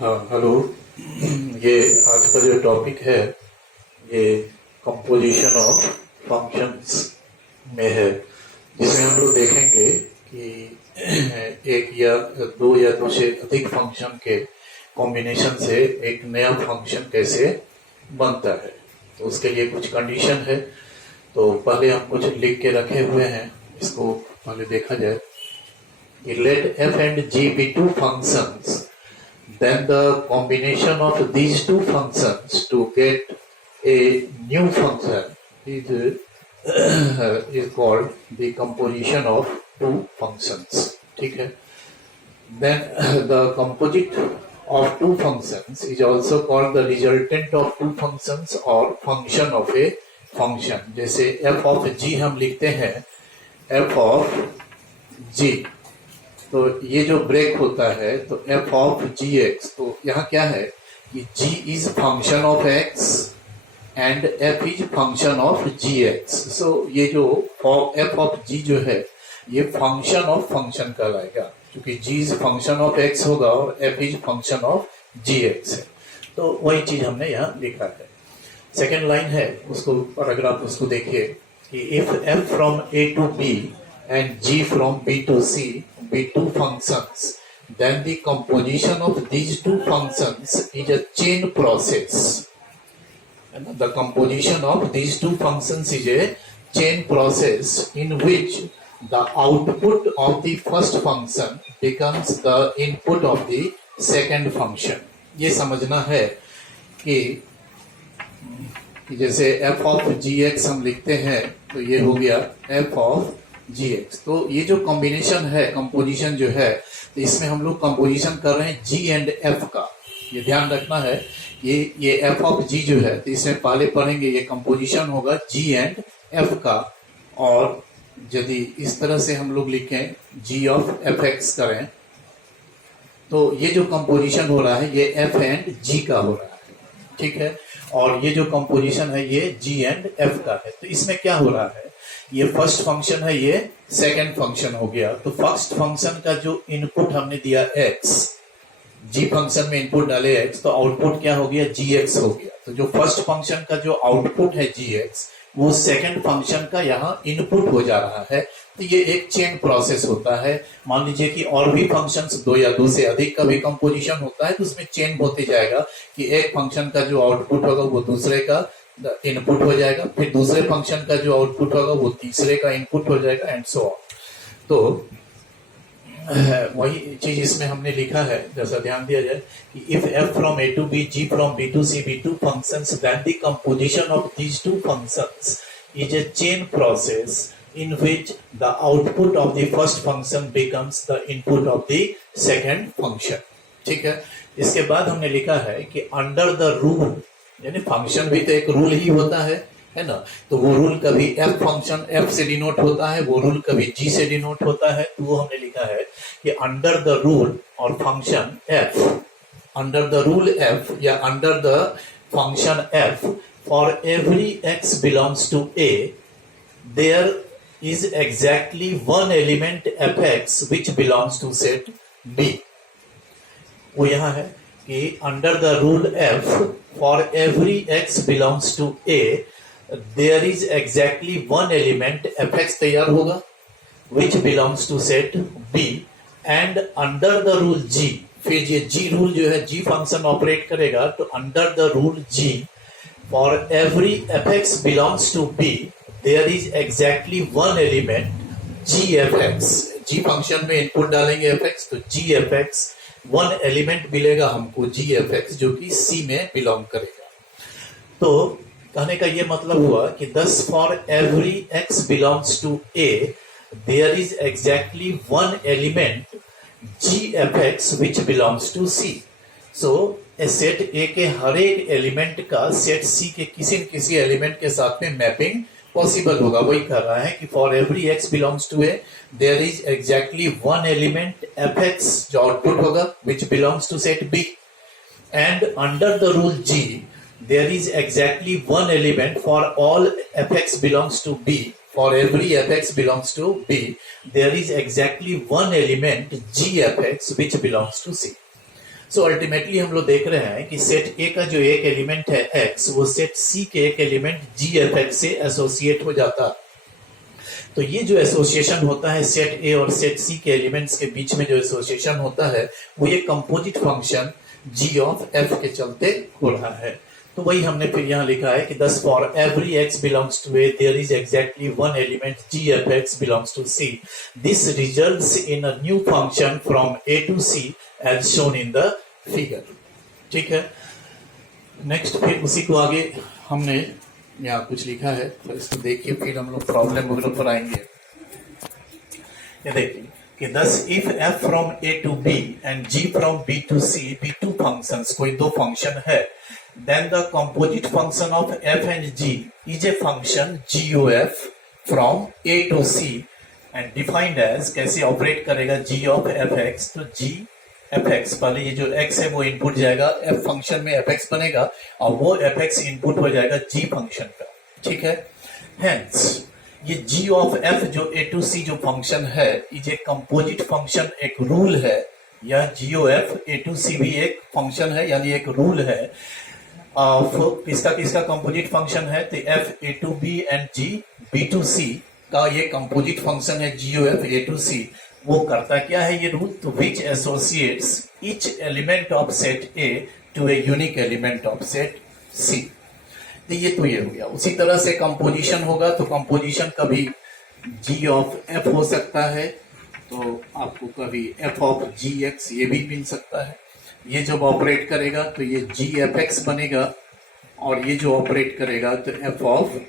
हाँ हेलो। ये आज का जो टॉपिक है ये कंपोजिशन ऑफ फंक्शंस में है, जिसमें हम लोग देखेंगे कि एक या दो या दो से अधिक फंक्शन के कॉम्बिनेशन से एक नया फंक्शन कैसे बनता है। तो उसके लिए कुछ कंडीशन है। तो पहले हम कुछ लिख के रखे हुए हैं, इसको पहले देखा जाए कि let f and g be two functions, then the combination of these two functions to get a new function is called the composition of two functions. ठीक है। Then the composite of two functions is also called the resultant of two functions or function of a function. जैसे f of g हम लिखते हैं f of g, तो ये जो break होता है तो f ऑफ जी एक्स, तो यहाँ क्या है कि g is function of x and f is function of ji X. So ये जो f ऑफ g जो है ये फंक्शन ऑफ फंक्शन कहलाएगा, क्योंकि g is function of x होगा और f is function of ji x है। तो वही चीज हमने यहाँ लिखा है। सेकेंड लाइन है, उसको पैराग्राफ उसको देखिए कि if f from a to b and g from b to c be two functions, then the composition of these two functions is a chain process. And the composition of these two functions is a chain process in which the output of the first function becomes the input of the second function. ये समझना है कि जैसे f of gx हम लिखते हैं तो ये हो गया f of gx। तो ये जो कॉम्बिनेशन है, कंपोजिशन जो है, तो इसमें हम लोग कंपोजिशन कर रहे हैं g एंड f का। ये ध्यान रखना है, ये f ऑफ g जो है तो इसमें पहले पढ़ेंगे ये कंपोजिशन होगा g एंड f का। और यदि इस तरह से हम लोग लिखें g ऑफ fx करें तो ये जो कंपोजिशन हो रहा है ये f एंड g का हो रहा है, ठीक है। और ये जो कंपोजिशन है ये g एंड f का है। तो इसमें क्या हो रहा है, ये फर्स्ट फंक्शन है, ये सेकंड फंक्शन हो गया। तो फर्स्ट फंक्शन का जो इनपुट हमने दिया x, g फंक्शन में इनपुट डाले x, तो आउटपुट क्या हो गया, gx हो गया। तो जो फर्स्ट फंक्शन का जो आउटपुट है gx वो सेकंड फंक्शन का यहाँ इनपुट हो जा रहा है। तो ये एक चेन प्रोसेस होता है। मान लीजिए कि और भी फंक्शंस दो या दो से अधिक का भी कंपोजिशन होता है, तो उसमें चेन होते जाएगा कि एक फंक्शन का जो आउटपुट होगा वो दूसरे का इनपुट हो जाएगा, फिर दूसरे फंक्शन का जो आउटपुट होगा वो तीसरे का इनपुट हो जाएगा एंड सो ऑन। तो वही चीज इसमें हमने लिखा है, जैसा ध्यान दिया जाए कि if f from a to b, g from b to c be two functions, then the composition of these two functions is a chain process in which the output of the first function becomes the input of the second function। ठीक है। इसके बाद हमने लिखा है कि under the rule, यानी function भी तो एक रूल ही होता है ना। तो वो रूल कभी f फंक्शन f से डिनोट होता है, वो रूल कभी g से डिनोट होता है। तो वो हमने लिखा है कि अंडर द रूल और function f, under the rule f या under the function f, for every x belongs to a there is exactly one element fx which belongs to set b। वो यहाँ है कि under the rule f for every x belongs to a there is exactly one element fx तैयार होगा which belongs to set b। And under the rule g, फिर ये g rule जो है g फंक्शन ऑपरेट करेगा, तो under the rule g for every fx belongs to b there is exactly one element gfx। g function में input डालेंगे fx, तो gfx one element मिलेगा हमको gfx जो कि c में बिलोंग करेगा। तो कहने का ये मतलब हुआ कि thus for every x belongs to a there is exactly one element gfx which belongs to c। So set a के हर एक एलिमेंट का सेट c के किसी न किसी एलिमेंट के साथ में मैपिंग पॉसिबल होगा। वही कह रहा है कि for every x belongs to a there is exactly one element fx जो आउटपुट होगा which belongs to set b। And under the rule g there is exactly one element for all fx belongs to b, for every fx belongs to b there is exactly one element gfx which belongs to c। So ultimately हम लोग देख रहे हैं कि set ए का जो एक element है x, वो सेट सी के एक एलिमेंट जी एफ एक्स से एसोसिएट हो जाता। तो ये जो एसोसिएशन होता है सेट ए और सेट सी के एलिमेंट्स के बीच में जो एसोसिएशन होता है वो ये composite function G of F के चलते हो रहा है। तो वही हमने फिर यहाँ लिखा है कि thus for every X belongs to A there is exactly one element G F X belongs to C. This results in a new function from A to C as shown in the figure. ठीक है, next फिर उसी को आगे हमने यहाँ कुछ लिखा है, तो इसको देखिए फिर हम लोग प्रॉब्लम वगैरह पर आएंगे। ये देखिए कि thus if f from a to b and g from b to c be two functions, कोई दो फंक्शन है, then the composite function of f and g is a function gof from a to c and defined as, कैसे operate करेगा g of fx, तो g fx पहले ये जो x है वो इनपुट जाएगा f फंक्शन में fx बनेगा और वो fx इनपुट हो जाएगा g फंक्शन का। ठीक है, hence ये g ऑफ f जो a to c जो फंक्शन है ये कंपोजिट फंक्शन एक रूल है, या g O f a to c भी एक फंक्शन है यानी एक रूल है। किसका किसका कंपोजिट फंक्शन है, तो f a to b and g b to c का ये कंपोजिट फंक्शन है g O f a to c। वो करता क्या है ये रूल, तो which associates each element of set A to a unique element of set C. तो ये हो गया। उसी तरह से कंपोजिशन होगा, तो कंपोजिशन कभी g ऑफ f हो सकता है, तो आपको कभी f ऑफ gx ये भी मिल सकता है। ये जब ऑपरेट करेगा तो ये g एफ एक्स बनेगा और ये जो ऑपरेट करेगा तो f ऑफ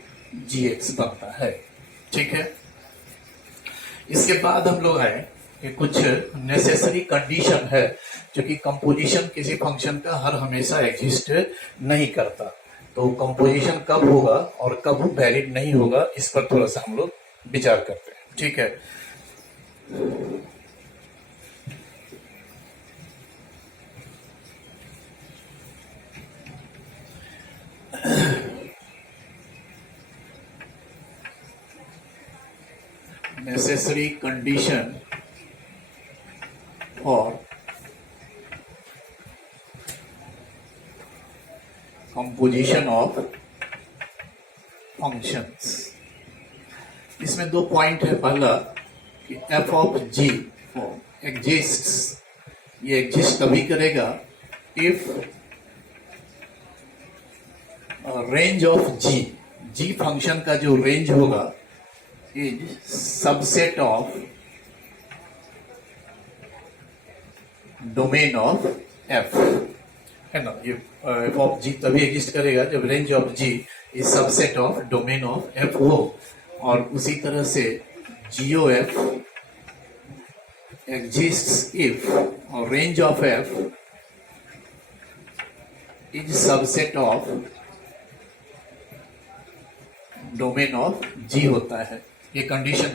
gx बनता है। ठीक है, इसके बाद हम लोग आए कि कुछ नेसेसरी कंडीशन है जो कि कंपोजिशन किसी फंक्शन का हर हमेशा एग्जिस्ट नहीं करता। तो कंपोजिशन कब होगा और कब वैलिड नहीं होगा, इस पर थोड़ा सा हम लोग विचार करते हैं। ठीक है, necessary condition for composition of functions। इसमें दो पॉइंट है। पहला कि f ऑफ g exists, ये एग्जिस्ट तभी करेगा if range of g function का जो रेंज होगा is subset of domain of f, है ना। ये f ऑफ g तभी एग्जिस्ट करेगा जब range of g is subset of domain of f हो। और उसी तरह से g O f exists if और range of f is subset of domain of g होता है। ये कंडीशन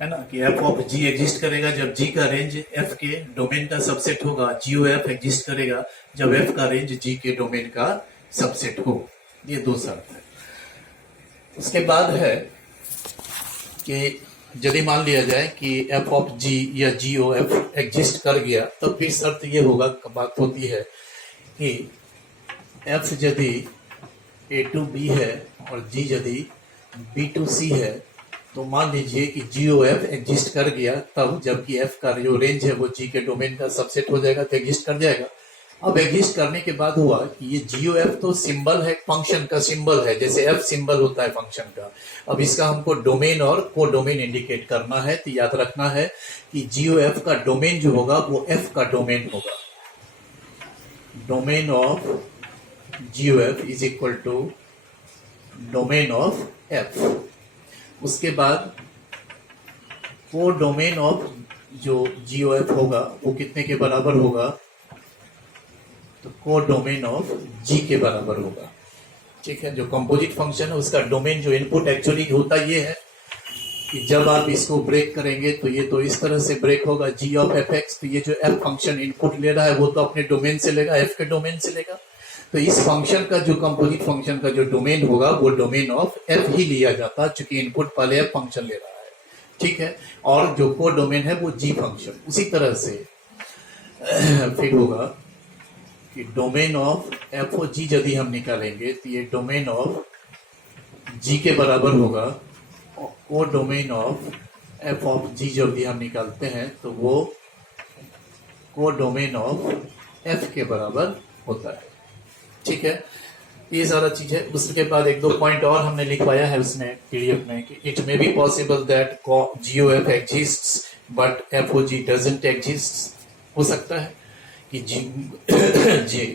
है ना, कि f ऑफ g एग्जिस्ट करेगा जब g का रेंज f के डोमेन का सबसेट होगा। g ओ f एग्जिस्ट करेगा जब f का रेंज g के डोमेन का सबसेट हो। ये दो शर्त है। उसके बाद है कि यदि मान लिया जाए कि f ऑफ g या g ओ f एग्जिस्ट कर गया, तो फिर शर्त ये होगा, बात होती है कि f यदि a टू b है और g यदि b टू c है, तो मान लीजिए कि जी ओ एफ एग्जिस्ट कर गया तब, जबकि एफ का जो रेंज है वो जी के डोमेन का सबसेट हो जाएगा, तो एग्जिस्ट कर जाएगा। अब एग्जिस्ट करने के बाद हुआ कि ये जी ओ एफ तो सिंबल है, फंक्शन का सिंबल है, जैसे एफ सिंबल होता है फंक्शन का। अब इसका हमको डोमेन और को डोमेन इंडिकेट करना है, तो याद रखना है कि जी ओ एफ का डोमेन जो होगा वो एफ का डोमेन होगा। Domain of G O F is equal to domain of F. उसके बाद को डोमेन ऑफ जो जी ओ एफ होगा वो कितने के बराबर होगा, तो को डोमेन ऑफ जी के बराबर होगा। ठीक है, जो कंपोजिट फंक्शन है उसका डोमेन जो इनपुट एक्चुअली होता ये है कि जब आप इसको ब्रेक करेंगे तो ये तो इस तरह से ब्रेक होगा जी ऑफ एफ एक्स। तो ये जो एफ फंक्शन इनपुट ले रहा है वो तो अपने डोमेन से लेगा, एफ के डोमेन से लेगा। तो इस फंक्शन का जो कंपोजिट फंक्शन का जो डोमेन होगा वो डोमेन ऑफ एफ ही लिया जाता है, चूंकि इनपुट पहले एफ फंक्शन ले रहा है। ठीक है, और जो को डोमेन है वो जी फंक्शन। उसी तरह से फिर होगा कि डोमेन ऑफ एफ ओ जी यदि हम निकालेंगे तो ये डोमेन ऑफ जी के बराबर होगा, वो डोमेन ऑफ एफ ऑफ जी जो भी हम निकालते हैं तो वो को डोमेन ऑफ एफ के बराबर होता है। ठीक है, ये सारा चीज है। उसके बाद एक दो पॉइंट और हमने लिखवाया है उसमें पीडीएफ में कि it may be possible that GOF exists but FOG doesn't exist. हो सकता है कि जी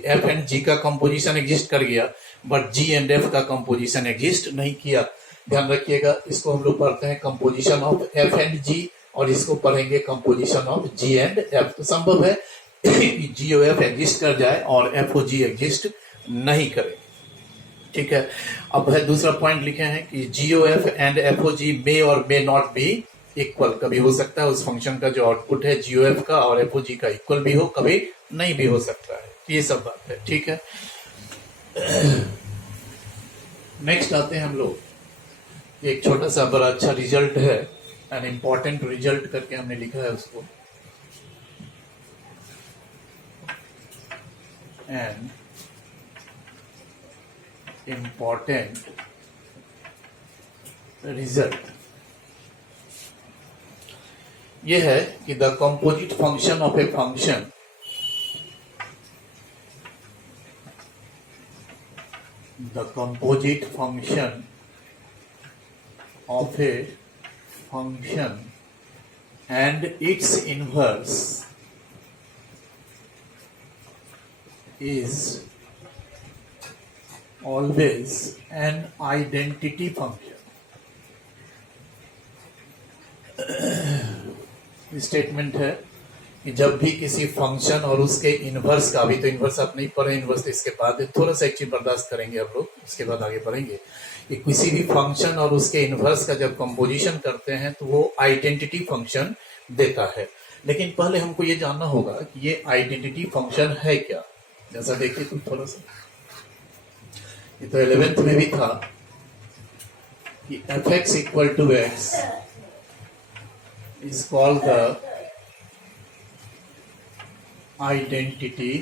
एफ एंड जी का कंपोजिशन एग्जिस्ट कर गया बट जी एंड एफ का कंपोजिशन एग्जिस्ट नहीं किया। ध्यान रखिएगा, इसको हम लोग पढ़ते हैं composition of F and G और इसको पढ़ेंगे composition of G and F. तो संभव है कि जीओएफ एग्जिस्ट कर जाए और एफओजी एग्जिस्ट नहीं करे। ठीक है, अब है दूसरा पॉइंट लिखे हैं कि जीओएफ एंड एफओजी मे और मे नॉट बी इक्वल। कभी हो सकता है उस फंक्शन का जो आउटपुट है जीओएफ का और एफओजी का इक्वल भी हो, कभी नहीं भी हो सकता है। ये सब बात है। ठीक है, नेक्स्ट आते हैं हम लोग, एक छोटा सा बड़ा अच्छा रिजल्ट है, एन इंपॉर्टेंट रिजल्ट करके हमने लिखा है उसको, एन important result ये है कि the composite function of a function and its inverse is always an identity function। Statement है कि जब भी किसी फंक्शन और उसके इनवर्स का, अभी तो इनवर्स आप नहीं पढ़े, इनवर्स तो इसके बाद थोड़ा सा एक चीज बर्दाश्त करेंगे हम लोग, इसके बाद आगे बढ़ेंगे कि किसी भी फंक्शन और उसके इनवर्स का जब कंपोजिशन करते हैं तो वो आइडेंटिटी फंक्शन देता है। लेकिन पहले हमको ये जानना होगा कि ये आइडेंटिटी फंक्शन है क्या। जैसा देखिए तुम थोड़ा सा, ये तो 11th में भी था कि fx equal to X is called the identity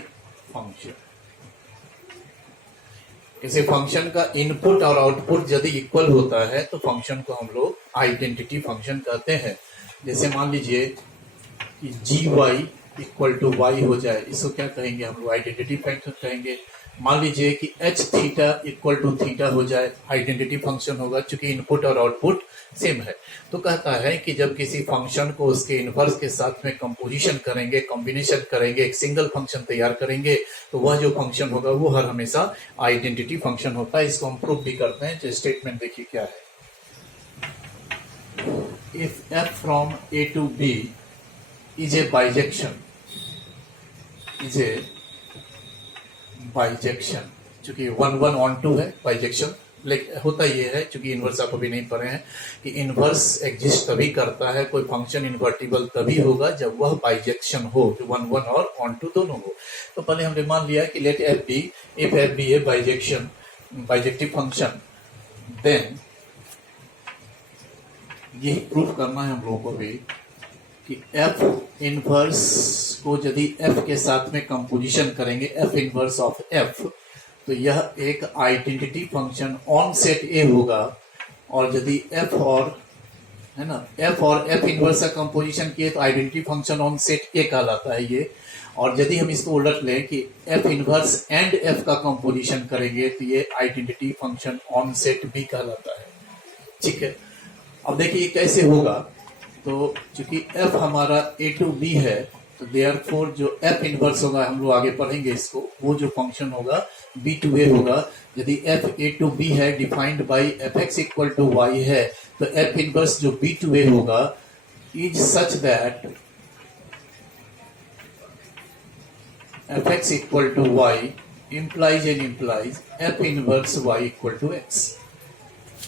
function. किसी फंक्शन का इनपुट और आउटपुट यदि इक्वल होता है तो फंक्शन को हम लोग आइडेंटिटी फंक्शन कहते हैं। जैसे मान लीजिए कि जी वाई इक्वल टू वाई हो जाए, इसको क्या कहेंगे हम लोग, आइडेंटिटी फंक्शन कहेंगे। मान लीजिए कि H theta equal to theta हो जाए, आइडेंटिटी फंक्शन होगा क्योंकि इनपुट और आउटपुट सेम है। तो कहता है कि जब किसी फंक्शन को उसके इनवर्स के साथ में कंपोजिशन करेंगे, कॉम्बिनेशन करेंगे, एक सिंगल फंक्शन तैयार करेंगे तो वह जो फंक्शन होगा वो हर हमेशा आइडेंटिटी फंक्शन होता है। इसको हम प्रूव भी करते हैं। जो स्टेटमेंट देखिए क्या है, if F from A to B is a bijection, चूंकि 1 1 on 2 है बाइजेक्शन। लेकिन होता ये है, चूंकि इनवर्स आप अभी नहीं पढ़े हैं, कि इनवर्स एग्जिस्ट तभी करता है, कोई फंक्शन इन्वर्टिबल तभी होगा जब वह बाइजेक्शन हो, जो 1 1 और on 2 दोनों हो। तो पहले हमने मान लिया कि let F B, if F B a bijective function, then यही प्रूफ करना है हम लोगों को भी कि एफ इनवर्स को यदि एफ के साथ में कंपोजिशन करेंगे, एफ इनवर्स ऑफ एफ, तो यह एक identity function on set A होगा। और यदि एफ और है ना, एफ और एफ इनवर्स का कंपोजिशन किए तो आइडेंटिटी फंक्शन ऑन सेट ए कहलाता है ये। और यदि हम इसको उलट लें कि एफ इनवर्स एंड एफ का कंपोजिशन करेंगे तो ये identity function on set B कहलाता है। ठीक है, अब देखिए कैसे होगा। तो चूंकि f हमारा a टू b है तो देयरफॉर जो f इनवर्स होगा, हम लोग आगे पढ़ेंगे इसको, वो जो फंक्शन होगा b टू a होगा। यदि f a टू b है defined by fx equal to y है तो f इनवर्स जो b टू a होगा is such that fx equal to y implies f inverse y equal to x।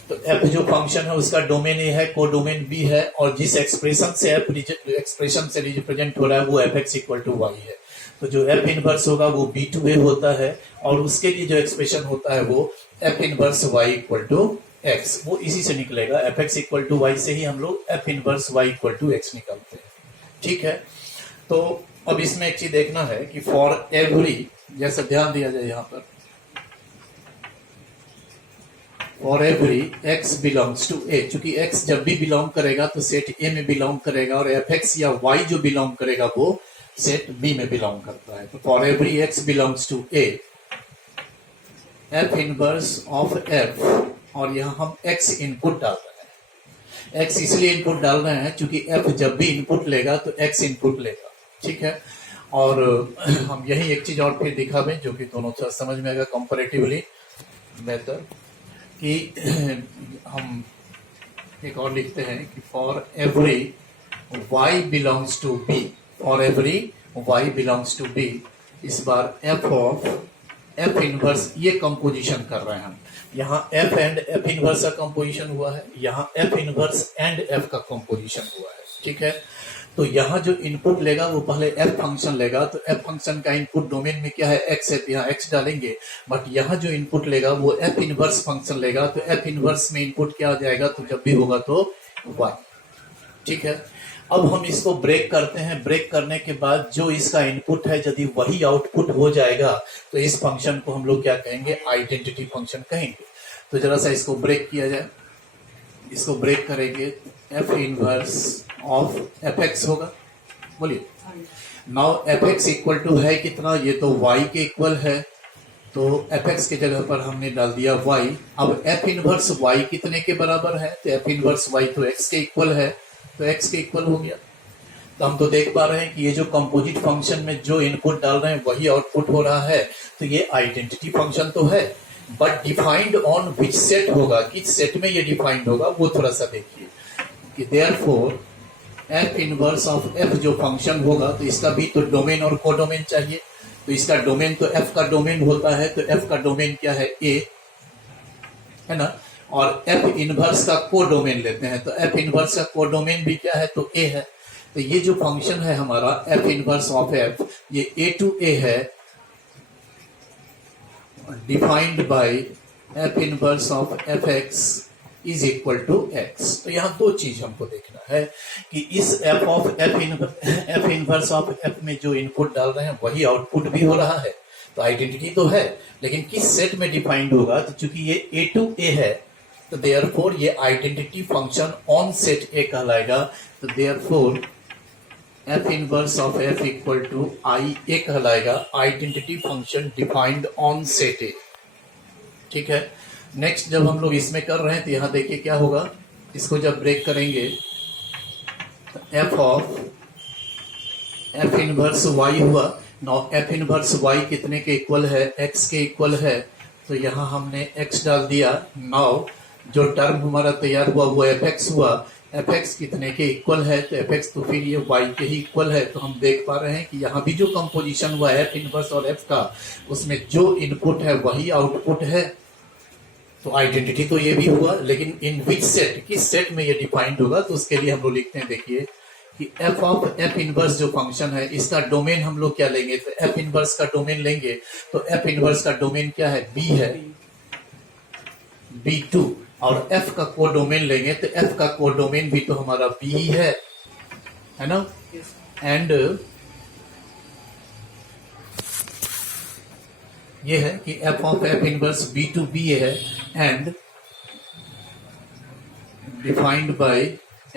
तो f जो function है उसका domain ए है, को डोमेन बी है, और जिस एक्सप्रेशन से f एक्सप्रेशन से रिप्रेजेंट हो रहा है वो fx इक्वल टू y है। तो जो f इनवर्स होगा वो b टू a होता है, और उसके लिए जो एक्सप्रेशन होता है वो f inverse y equal to x, वो इसी से निकलेगा। fx इक्वल टू y से ही हम लोग f inverse y equal to x निकालते हैं। ठीक है, तो अब इसमें एक चीज देखना है कि फॉर एवरी जैसे ध्यान दिया जाए यहाँ पर, for every x belongs to a, चूंकि x जब भी बिलोंग करेगा तो सेट a में बिलोंग करेगा, और fx या y जो बिलोंग करेगा वो सेट b में बिलोंग करता है। तो for every x belongs to a, f inverse of f, और यहाँ हम x इनपुट डाल रहे हैं। x इसलिए इनपुट डाल रहे हैं क्योंकि f जब भी इनपुट लेगा तो x इनपुट लेगा, ठीक है। और हम यही एक चीज और फिर दिखा दें जो कि दोनों समझ में आएगा कंपैरेटिवली बेहतर, कि हम एक और लिखते हैं कि for every y belongs to b, for every y belongs to b, इस बार f ऑफ f इनवर्स, ये कंपोजिशन कर रहे हैं हम। यहाँ f एंड f इनवर्स का कंपोजिशन हुआ है, यहाँ f इनवर्स एंड f का कंपोजिशन हुआ है, ठीक है। तो यहाँ जो इनपुट लेगा वो पहले f फंक्शन लेगा, तो f फंक्शन का इनपुट डोमेन में क्या है, x है, तो यहाँ x डालेंगे। बट यहाँ जो इनपुट लेगा वो f इनवर्स फंक्शन लेगा, तो f इनवर्स में इनपुट क्या आ जाएगा, तो जब भी होगा तो y, ठीक है। अब हम इसको ब्रेक करते हैं। ब्रेक करने के बाद जो इसका इनपुट है यदि वही आउटपुट हो जाएगा तो इस फंक्शन को हम लोग क्या कहेंगे, आइडेंटिटी फंक्शन कहेंगे। तो जरा सा इसको ब्रेक किया जाए, इसको ब्रेक करेंगे, f इनवर्स ऑफ fx होगा, बोलिए। नाउ fx इक्वल टू है कितना, ये तो y के इक्वल है, तो fx के जगह पर हमने डाल दिया y। अब f इनवर्स y कितने के बराबर है, तो f इनवर्स y तो x के इक्वल है, तो x के इक्वल हो गया। तो हम तो देख पा रहे हैं कि ये जो कंपोजिट फंक्शन में जो इनपुट डाल रहे हैं वही आउटपुट हो रहा है, तो ये आइडेंटिटी फंक्शन तो है, but defined on which set होगा, किस सेट में ये डिफाइंड होगा वो थोड़ा सा देखिए कि therefore f inverse of f जो फंक्शन होगा तो इसका भी तो डोमेन और कोडोमेन चाहिए। तो इसका डोमेन तो f का डोमेन होता है, तो f का डोमेन क्या है, a है ना, और f इनवर्स का कोडोमेन लेते हैं, तो f इनवर्स का कोडोमेन भी क्या है, तो a है। तो ये जो फंक्शन है हमारा f इनवर्स ऑफ f, ये a टू a है, defined by f inverse of fx is equal to x। तो यहाँ दो चीज हमको देखना है कि इस f of f inverse of f में जो इनपुट डाल रहे हैं वही आउटपुट भी हो रहा है, तो आइडेंटिटी तो है, लेकिन किस सेट में डिफाइंड होगा, तो चूंकि ये a टू a है तो देयरफॉर ये identity function on set a कहलाएगा। तो therefore f inverse of f equal to I a कहलाएगा, identity function defined on set a, ठीक है। नेक्स्ट जब हम लोग इसमें कर रहे हैं तो यहाँ देखिए क्या होगा, इसको जब ब्रेक करेंगे तो f of f inverse y हुआ। नाउ f इनवर्स y कितने के इक्वल है, x के इक्वल है, तो यहाँ हमने x डाल दिया। नाउ जो टर्म हमारा तैयार हुआ वो fx हुआ, fx कितने के इक्वल है, तो fx तो फिर ये y के ही इक्वल है। तो हम देख पा रहे हैं कि यहाँ भी जो कंपोजिशन हुआ है f इनवर्स और f का, उसमें जो इनपुट है वही आउटपुट है, तो आइडेंटिटी तो ये भी हुआ, लेकिन इन विच सेट, किस सेट में ये डिफाइंड होगा, तो उसके लिए हम लोग लिखते हैं, देखिए कि f ऑफ f इनवर्स जो फंक्शन है इसका डोमेन हम लोग क्या लेंगे, तो f इनवर्स का डोमेन लेंगे, तो f इनवर्स का डोमेन क्या है, b है, b2, और f का कोडोमेन लेंगे तो f का कोडोमेन भी तो हमारा b ही है ना, एंड ये है कि f of f inverse b2b है, and defined by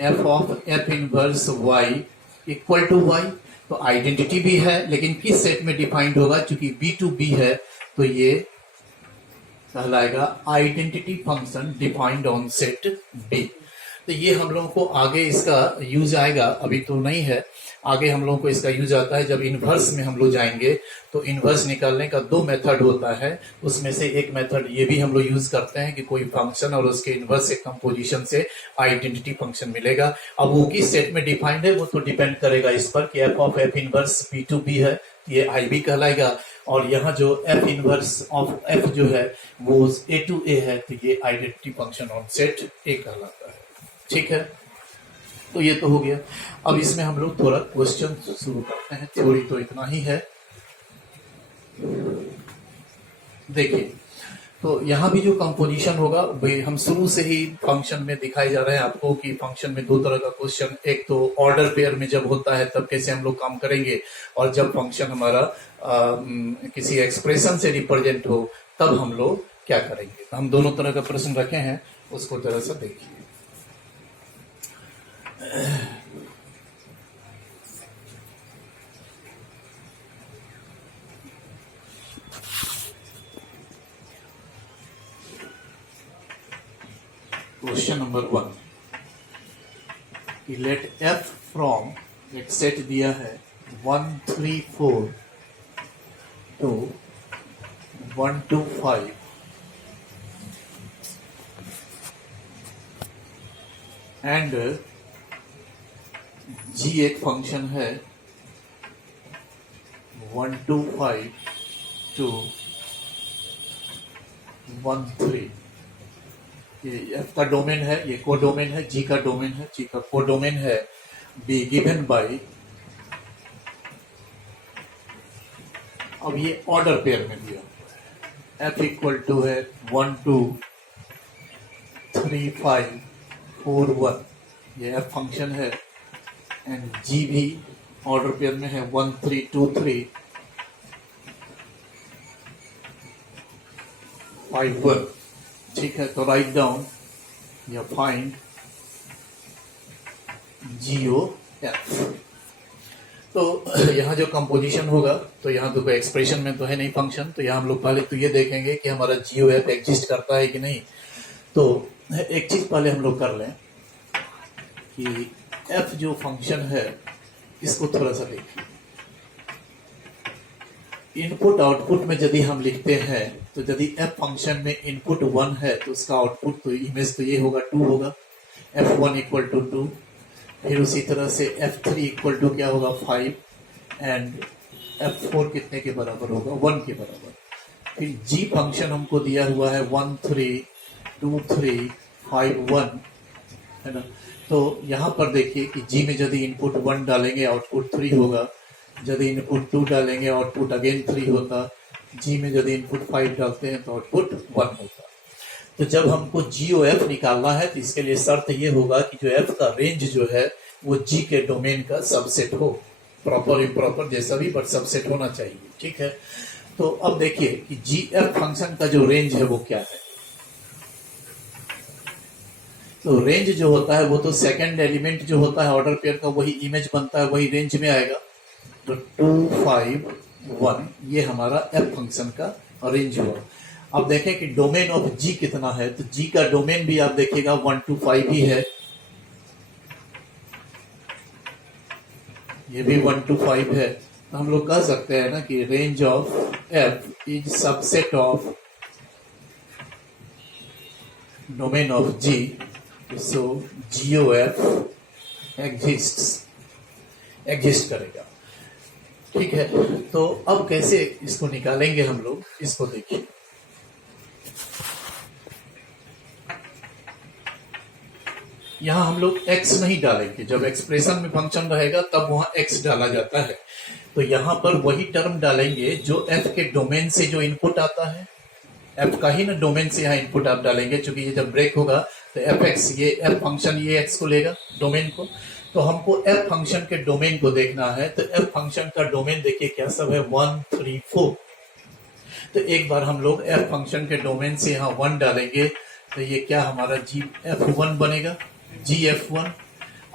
f of f inverse y equal to y। तो आइडेंटिटी भी है, लेकिन किस सेट में डिफाइंड होगा, क्योंकि b2b है, तो ये कहलाएगा identity function defined on set b। तो ये हम लोगों को आगे इसका यूज आएगा, अभी तो नहीं है, आगे हम लोगों को इसका यूज आता है जब इनवर्स में हम लोग जाएंगे। तो इनवर्स निकालने का दो मेथड होता है, उसमें से एक मेथड ये भी हम लोग यूज करते हैं कि कोई फंक्शन और उसके इनवर्स से कंपोजिशन से आइडेंटिटी फंक्शन मिलेगा। अब वो किस सेट में डिफाइंड है वो तो डिपेंड करेगा इस पर कि f of f inverse b2b है, ये IB कहलाएगा, और यहाँ जो f इनवर्स ऑफ f जो है वो a टू a है, तो ये identity function on set a कहलाता है, ठीक है। तो ये तो हो गया। अब इसमें हम लोग थोड़ा क्वेश्चन शुरू करते हैं, थ्योरी तो इतना ही है। देखिए तो यहाँ भी जो कंपोजिशन होगा भाई हम शुरू से ही फंक्शन में दिखाए जा रहे हैं आपको कि फंक्शन में दो तरह का क्वेश्चन, एक तो ऑर्डर पेयर में जब होता है तब कैसे हम लोग काम करेंगे, और जब फंक्शन हमारा किसी एक्सप्रेशन से रिप्रेजेंट हो तब हम लोग क्या करेंगे। तो हम दोनों तरह का प्रश्न रखे हैं, उसको जरा सा देखिए। क्वेश्चन नंबर 1, लेट f फ्रॉम एक सेट दिया है 1 3 4 to 1 2 5 एंड g एक फंक्शन है 1 2 5 to 1 3। ये f का डोमेन है, ये को डोमेन है, g का डोमेन है, g का को डोमेन है, बी गिवन बाय, अब ये ऑर्डर पेयर में दिया f इक्वल टू है 1 2 3 5 4 1, ये f फंक्शन है, एंड g भी ऑर्डर पेयर में है 1 3 2 3 5 1। ठीक है, तो राइट डाउन या फाइंड GOF। तो यहाँ जो कंपोजिशन होगा, तो यहाँ तो कोई एक्सप्रेशन में तो है नहीं फंक्शन, तो यहाँ हम लोग पहले तो ये देखेंगे कि हमारा GOF एग्जिस्ट करता है कि नहीं। तो एक चीज पहले हम लोग कर लें कि f जो फंक्शन है इसको थोड़ा सा देखिए। इनपुट आउटपुट में यदि हम लिखते हैं तो यदि f फंक्शन में इनपुट 1 है तो उसका आउटपुट तो इमेज तो ये होगा 2 होगा, f1 इक्वल टू 2। फिर उसी तरह से f3 इक्वल टू क्या होगा 5, एंड f4 कितने के बराबर होगा 1 के बराबर। फिर g फंक्शन हमको दिया हुआ है 1 3 2 3 5 1, है ना। तो यहाँ पर देखिए कि g में यदि इनपुट 1 डालेंगे आउटपुट 3 होगा, यदि इनपुट 2 डालेंगे आउटपुट अगेन 3 होता, g में यदि इनपुट 5 डालते हैं तो आउटपुट 1 होता। तो जब हमको GOF निकालना है तो इसके लिए शर्त ये होगा कि जो f का रेंज जो है वो g के डोमेन का सबसेट हो, प्रॉपर इम्प्रॉपर जैसा भी, बट सबसेट होना चाहिए। ठीक है, तो अब देखिए कि GF फंक्शन का जो रेंज है वो क्या है। तो रेंज जो होता है वो तो सेकंड एलिमेंट जो होता है ऑर्डर पेयर का वही इमेज बनता है, वही रेंज में आएगा। तो 2 5 1 ये हमारा f फंक्शन का रेंज हुआ। अब देखें कि डोमेन ऑफ g कितना है, तो g का डोमेन भी आप देखिएगा 1 2 5 ही है, ये भी 1 2 5 है। तो हम लोग कह सकते हैं ना कि range of f is subset of domain of g, so GOF exist करेगा। ठीक है, तो अब कैसे इसको निकालेंगे हम लोग, इसको देखिए। यहां हम लोग x नहीं डालेंगे, जब एक्सप्रेशन में फंक्शन रहेगा तब वहां x डाला जाता है। तो यहां पर वही टर्म डालेंगे जो f के डोमेन से जो इनपुट आता है, f का ही ना डोमेन से यहाँ इनपुट आप डालेंगे, क्योंकि ये जब ब्रेक होगा तो fx, ये f फंक्शन ये x को लेगा डोमेन को। तो हमको f फंक्शन के डोमेन को देखना है, तो f फंक्शन का डोमेन देखिए क्या सब है 1 3 4। तो एक बार हम लोग f फंक्शन के डोमेन से यहाँ 1 डालेंगे तो ये क्या हमारा GF1 बनेगा, GF1।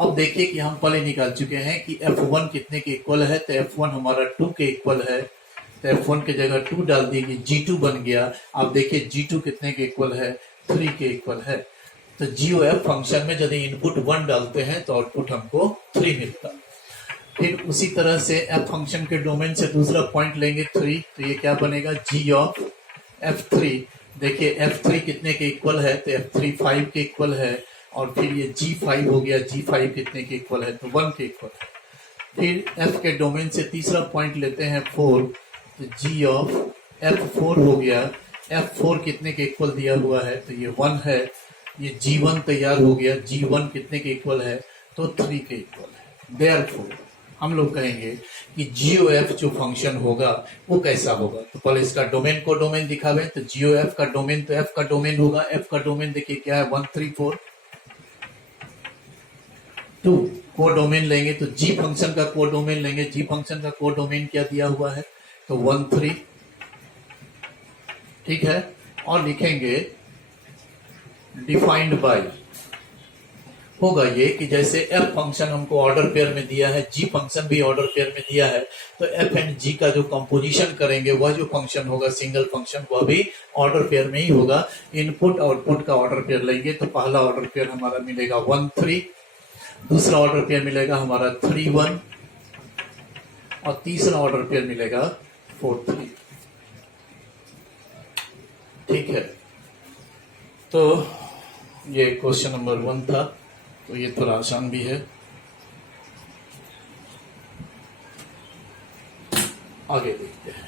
अब देखिए कि हम पहले निकाल चुके हैं कि f1 कितने के इक्वल है, तो f1 हमारा 2 के इक्वल है, तो f1 के जगह 2 डाल दीजिए, G2 बन गया। अब देखिए G2 कितने के इक्वल है, 3 के इक्वल है। तो GOF फंक्शन में यदि इनपुट 1 डालते हैं तो आउटपुट हमको 3 मिलता। फिर उसी तरह से f फंक्शन के डोमेन से दूसरा पॉइंट लेंगे 3, तो ये क्या बनेगा G ऑफ F3। देखिए F3 कितने के इक्वल है, तो F3 5 के इक्वल है, और फिर ये G5 हो गया, G5 कितने के इक्वल है, तो 1 के इक्वल है। फिर f के डोमेन से तीसरा पॉइंट लेते हैं 4, तो G ऑफ F4 हो गया, F4 कितने के इक्वल दिया हुआ है, तो ये 1 है। ये G1 तैयार हो गया, G1 कितने के इक्वल है, तो 3 के इक्वल है। देयरफॉर हम लोग कहेंगे कि जीओ एफ जो फंक्शन होगा वो कैसा होगा। तो पहले इसका डोमेन को डोमेन दिखावे, तो जीओ एफ का डोमेन, तो एफ का डोमेन होगा, एफ का डोमेन देखिए क्या है 1 3 4 2। को डोमेन लेंगे तो जी फंक्शन का को डोमेन लेंगे, जी फंक्शन का को डोमेन क्या दिया हुआ है तो 1 3, ठीक है। और लिखेंगे डिफाइंड बाय, होगा ये कि जैसे एफ फंक्शन हमको ऑर्डर पेयर में दिया है, जी फंक्शन भी ऑर्डर पेयर में दिया है, तो एफ एंड जी का जो कंपोजिशन करेंगे वह जो फंक्शन होगा सिंगल फंक्शन वह भी ऑर्डर पेयर में ही होगा। इनपुट आउटपुट का ऑर्डर पेयर लेंगे तो पहला ऑर्डर पेयर हमारा मिलेगा 1 3, दूसरा ऑर्डर पेयर मिलेगा हमारा 3 1 और तीसरा ऑर्डर पेयर मिलेगा 4 3, ठीक है। तो ये क्वेश्चन नंबर 1 था, तो ये थोड़ा आसान भी है। आगे देखते हैं।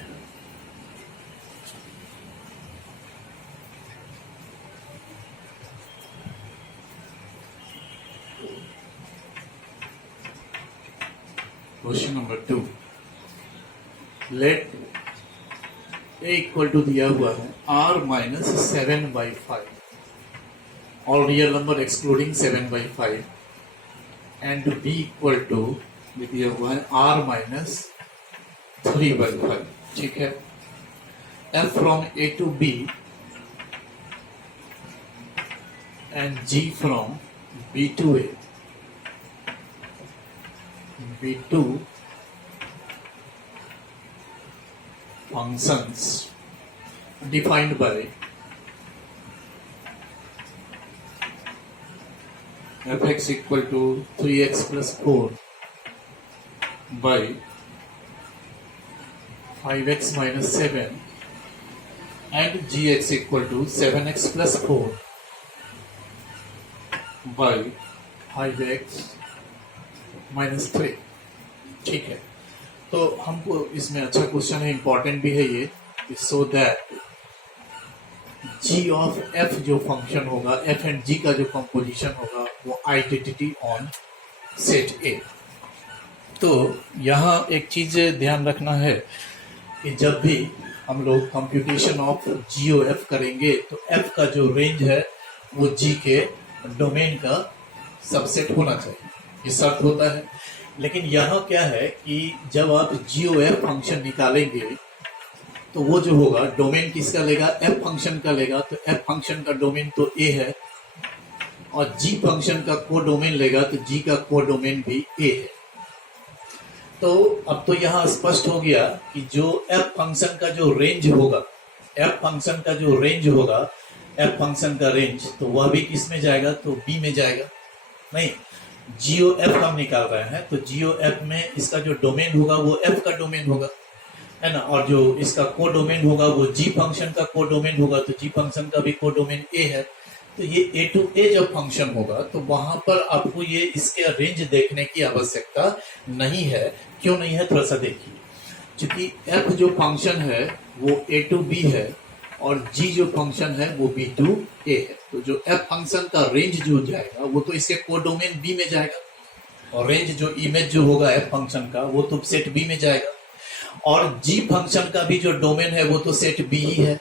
Question number 2, let A equal to दिया हुआ है r minus 7/5 all real number excluding 7/5 and b equal to दिया हुआ है r माइनस 3/5, ठीक है। f from a to b and g from b to a, b2 functions defined by fx equal to 3x plus 4 by 5x minus 7 and gx equal to 7x plus 4 by 5x minus 3, ठीक है। तो हमको इसमें अच्छा question है, important भी है ये, so that G of F जो फंक्शन होगा, एफ एंड जी का जो कंपोजिशन होगा वो आइडेंटिटी ऑन सेट ए। तो यहाँ एक चीज ध्यान रखना है कि जब भी हम लोग computation of G O F करेंगे तो एफ का जो रेंज है वो जी के डोमेन का सबसेट होना चाहिए, ये शर्त होता है। लेकिन यहाँ क्या है कि जब आप जी ओ एफ फंक्शन निकालेंगे तो वो जो होगा डोमेन किसका लेगा, एफ फंक्शन का लेगा, तो एफ फंक्शन का डोमेन तो ए है, और जी फंक्शन का को डोमेन लेगा तो जी का को डोमेन भी ए है। तो अब तो यहाँ स्पष्ट हो गया कि जो एफ फंक्शन का जो रेंज होगा, एफ फंक्शन का जो रेंज होगा, एफ फंक्शन का रेंज, तो वह भी किस में जाएगा, तो बी में जाएगा। नहीं, जीओ एफ हम निकाल रहे हैं तो जीओ एफ में इसका जो डोमेन होगा वो एफ का डोमेन होगा, है ना, और जो इसका को डोमेन होगा वो जी फंक्शन का को डोमेन होगा, तो जी फंक्शन का भी को डोमेन ए है। तो ये ए टू ए जब फंक्शन होगा तो वहां पर आपको ये इसके रेंज देखने की आवश्यकता नहीं है। क्यों नहीं है, थोड़ा सा देखिए। क्योंकि एफ जो फंक्शन है वो ए टू बी है और जी जो फंक्शन है वो बी टू ए है। तो जो एफ फंक्शन का रेंज जो जाएगा वो तो इसके को डोमेन बी में जाएगा, और रेंज जो इमेज जो होगा एफ फंक्शन का वो तो सेट बी में जाएगा, और जी फंक्शन का भी जो डोमेन है वो तो सेट बी ही है।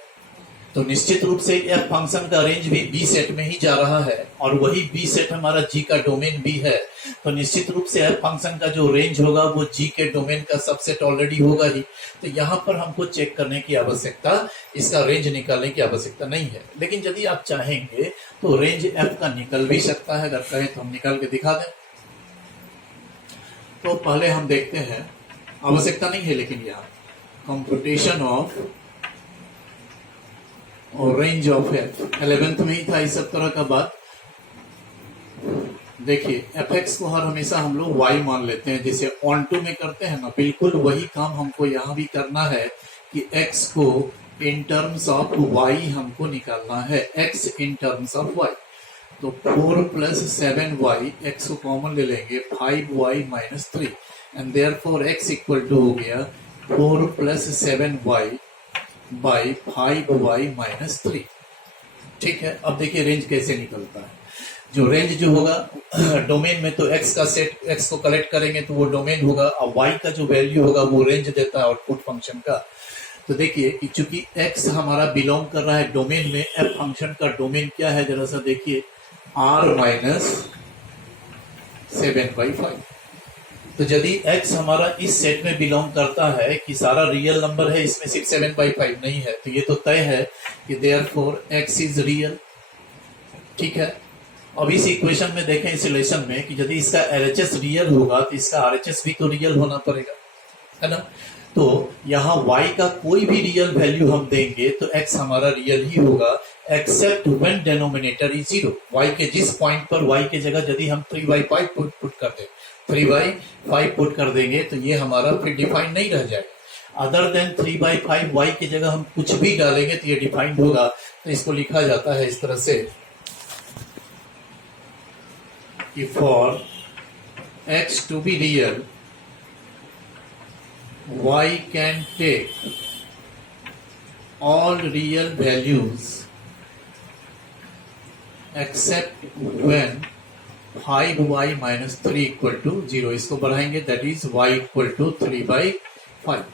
तो निश्चित रूप से एफ फंक्शन का रेंज भी बी सेट में ही जा रहा है, और वही बी सेट हमारा जी का डोमेन भी है। तो निश्चित रूप से एफ फंक्शन का जो रेंज होगा वो जी के डोमेन का सबसेट ऑलरेडी होगा ही। तो यहाँ पर हमको चेक करने की आवश्यकता, इसका रेंज निकालने की आवश्यकता नहीं है। लेकिन यदि आप चाहेंगे तो रेंज एफ का निकल भी सकता है, अगर कहें तो हम निकाल के दिखा दें। तो पहले हम देखते हैं, आवश्यकता नहीं है लेकिन यहाँ कंप्यूटेशन ऑफ और रेंज ऑफ एफ 11th में ही था इस सब तरह का बात। देखिए एफ एक्स को हर हमेशा हम लोग वाई मान लेते हैं, जैसे ऑन टू में करते हैं ना, बिल्कुल वही काम हमको यहाँ भी करना है कि एक्स को इन टर्म्स ऑफ वाई हमको निकालना है, X in terms of Y. तो 4 + 7y, एक्स को कॉमन ले लेंगे, 5y - 3 and therefore x equal to हो गया 4 + 7y / 5y - 3। ठीक है, अब देखिए रेंज कैसे निकलता है। जो रेंज जो होगा डोमेन में, तो x का सेट, x को कलेक्ट करेंगे तो वो डोमेन होगा, और y का जो वैल्यू होगा वो रेंज देता है आउटपुट फंक्शन का। तो देखिए कि चूंकि x हमारा बिलोंग कर रहा है डोमेन में, f फंक्शन का डोमेन क्या है जरा सा देखिए, r माइनस 7/5। तो यदि x हमारा इस सेट में बिलोंग करता है कि सारा रियल नंबर है, इसमें सिर्फ 7/5 नहीं है, तो ये तो तय है कि देयरफॉर x इज रियल। ठीक है, अब इस इक्वेशन में देखें इस रिलेशन में कि यदि इसका LHS रियल होगा तो इसका RHS भी तो रियल होना पड़ेगा, है ना। तो यहाँ y का कोई भी रियल वैल्यू हम देंगे तो x हमारा रियल ही होगा, except when denominator is 0। y के जिस पॉइंट पर y के जगह यदि हम 3/5 पुट कर दें, 3/5 पुट कर देंगे तो ये हमारा फिर डिफाइंड नहीं रह जाएगा। अदर देन 3/5 y की जगह हम कुछ भी डालेंगे तो ये डिफाइंड होगा। तो इसको लिखा जाता है इस तरह से कि for x to be real y can take all real values except when 5y minus 3 equal to 0। इसको बढ़ाएंगे, that is y equal to 3/5।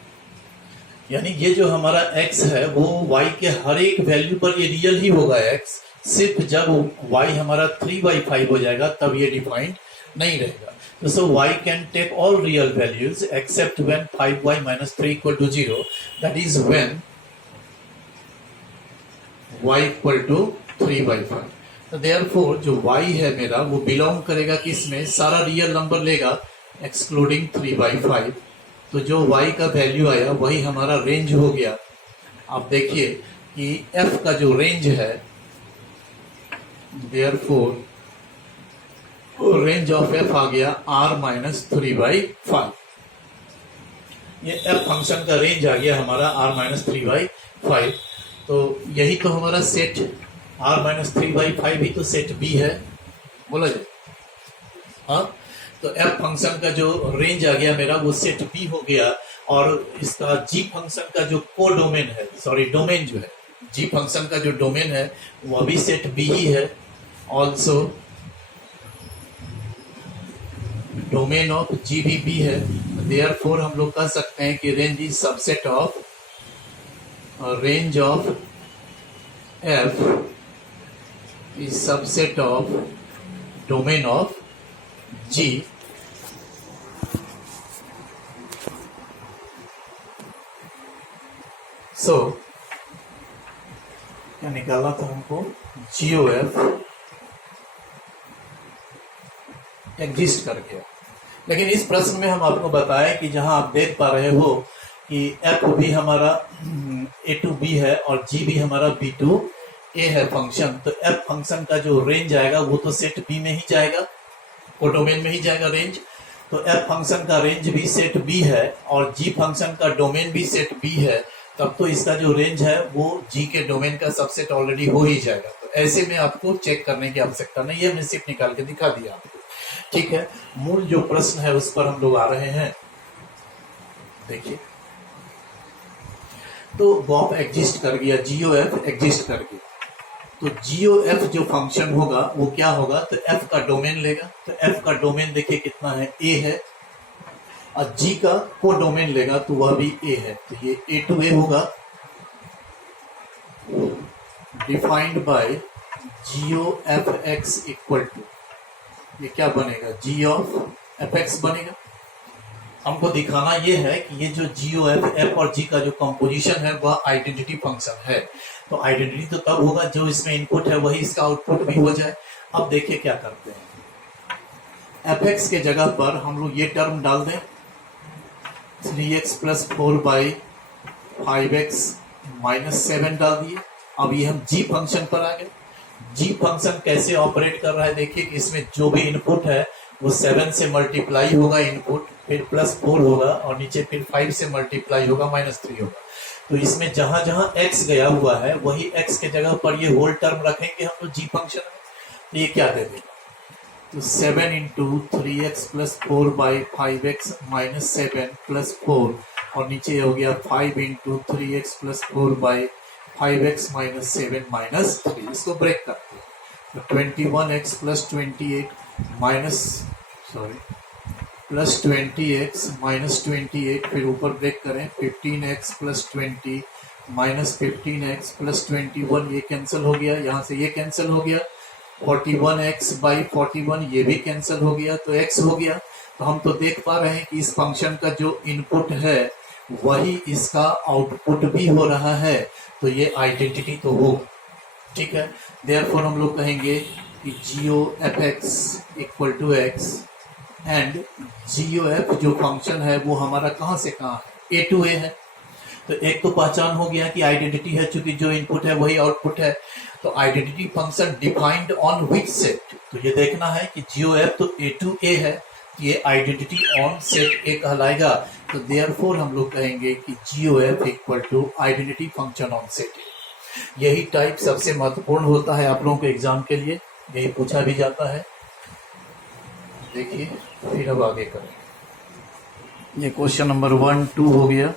यानी ये जो हमारा x है वो y के हर एक वैल्यू पर ये रियल ही होगा x, सिर्फ जब y हमारा 3/5 हो जाएगा तब ये डिफाइंड नहीं रहेगा। तो so y can take all real values except when 5y minus 3 equal to 0, that is when y equal to 3/5। तो therefore जो y है मेरा वो बिलोंग करेगा किसमें, सारा रियल नंबर लेगा एक्सक्लूडिंग 3/5। तो जो y का वैल्यू आया वही हमारा रेंज हो गया। अब देखिए कि f का जो रेंज है, therefore रेंज ऑफ f आ गया r माइनस 3/5। ये f फंक्शन का रेंज आ गया हमारा r माइनस 3/5। तो यही तो हमारा सेट r माइनस 3/5 ही तो सेट b है, बोला जाए। हाँ, तो f फंक्शन का जो रेंज आ गया मेरा वो सेट b हो गया, और इसका g फंक्शन का जो को डोमेन है, सॉरी डोमेन जो है, g फंक्शन का जो डोमेन है वो भी सेट b ही है। ऑल्सो डोमेन ऑफ जी भी बी है, देयरफॉर हम लोग कह सकते हैं कि range is subset of range of F is subset of domain of G. So क्या निकालना था हमको, GOF एग्जिस्ट कर गया। लेकिन इस प्रश्न में हम आपको बताएं कि जहां आप देख पा रहे हो कि f भी हमारा a टू b है और g भी हमारा b टू a है फंक्शन, तो f फंक्शन का जो रेंज आएगा वो तो सेट b में ही जाएगा, कोडोमेन में ही जाएगा रेंज। तो f फंक्शन का रेंज भी सेट b है और g फंक्शन का डोमेन भी सेट b है, तब तो इसका जो रेंज है वो g के डोमेन का सबसेट ऑलरेडी हो ही जाएगा। तो ऐसे में आपको चेक करने की आवश्यकता नहीं है, हमने सिर्फ निकाल के दिखा दिया आपको। ठीक है, मूल जो प्रश्न है उस पर हम लोग आ रहे हैं। देखिए, तो बॉप एग्जिस्ट कर गया, GOF एग्जिस्ट कर गया। तो GOF जो फंक्शन होगा वो क्या होगा, तो f का डोमेन लेगा। तो f का डोमेन देखिए कितना है, a है, और g का को डोमेन लेगा तो वह भी a है। तो ये a टू a होगा, defined by GOFX equal to, ये क्या बनेगा, G ऑफ fx बनेगा। हमको दिखाना ये है कि ये जो GOF f और g का जो कंपोजिशन है वह आइडेंटिटी फंक्शन है। तो आइडेंटिटी तो तब होगा जो इसमें इनपुट है वही इसका आउटपुट भी हो जाए। अब देखिए क्या करते हैं, fx के जगह पर हम लोग ये टर्म डाल दें, 3x प्लस 4/5x माइनस 7 डाल दिए। अब ये हम g फंक्शन पर आ गए। g फंक्शन कैसे ऑपरेट कर रहा है देखिए कि इसमें जो भी इनपुट है वो 7 से मल्टीप्लाई होगा इनपुट, फिर प्लस 4 होगा और नीचे फिर 5 से मल्टीप्लाई होगा माइनस 3 होगा। तो इसमें जहां जहां x गया हुआ है वही x के जगह पर ये होल टर्म रखेंगे हम लोग g फंक्शन में। तो ये क्या दे देगा, तो 7 into 3x plus 4/5x minus 7 plus 4 और नीचे हो गया 5 into 3x plus 4/5x minus 7 minus 3। इसको ब्रेक करते हैं तो 21x plus 28 minus plus 20x minus 28, फिर ऊपर ब्रेक करें 15x plus 20 minus 15x plus 21, ये कैंसिल हो गया, यहाँ से ये कैंसिल हो गया, 41x बाई 41 ये भी कैंसिल हो गया, तो x हो गया। तो हम तो देख पा रहे हैं कि इस फंक्शन का जो इनपुट है वही इसका आउटपुट भी हो रहा है, तो ये आइडेंटिटी तो होगा, ठीक है। देयरफॉर हम लोग कहेंगे कि GOF(x) equal to x and GOF जो फंक्शन है वो हमारा कहाँ से कहाँ है, A टू A है। तो एक तो पहचान हो गया कि आइडेंटिटी है, चूंकि जो इनपुट है वही आउटपुट है, तो identity function defined on which set, तो ये देखना है कि GOF तो A टू A है, ये आइडेंटिटी ऑन सेट A कहलाएगा। तो देयरफॉर हम लोग कहेंगे कि GOF equal to identity function on set A। यही टाइप सबसे महत्वपूर्ण होता है आप लोगों के एग्जाम के लिए, यही पूछा भी जाता है। देखिए फिर अब आगे करें, ये क्वेश्चन नंबर 1, 2 हो गया,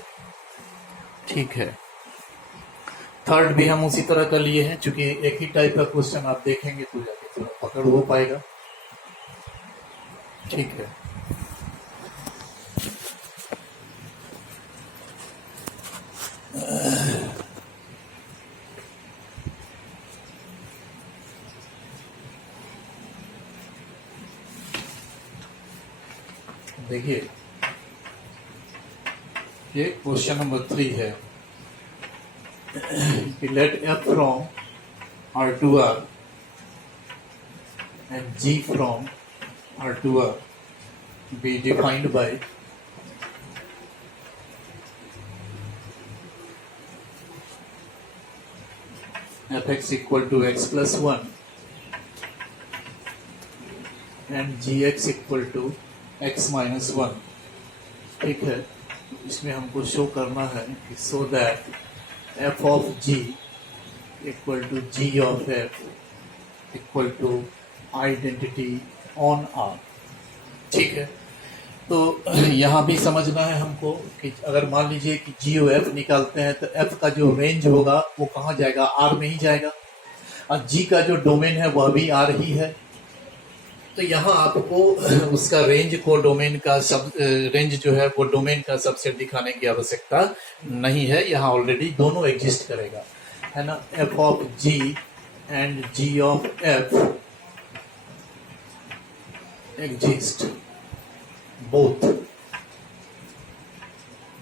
ठीक है। थर्ड भी हम उसी तरह कर लिए हैं, चूंकि एक ही टाइप का क्वेश्चन आप देखेंगे तो जाके थोड़ा पकड़ हो पाएगा, ठीक है। देखिए ये क्वेश्चन नंबर 3 है कि let f from R to R and G from R to R be defined by fx equal to x plus 1 and gx equal to x minus 1, ठीक है। इसमें हमको शो करना है कि so that f of g equal to g of f equal to identity on R, ठीक है। तो यहाँ भी समझना है हमको कि अगर मान लीजिए कि GOF निकालते हैं तो f का जो रेंज होगा वो कहाँ जाएगा, R में ही जाएगा, और g का जो डोमेन है वह भी R ही है। तो यहाँ आपको उसका रेंज को डोमेन का रेंज जो है वो डोमेन का सबसेट दिखाने की आवश्यकता नहीं है, यहाँ ऑलरेडी दोनों एग्जिस्ट करेगा, है ना। f of g and g of f exist, both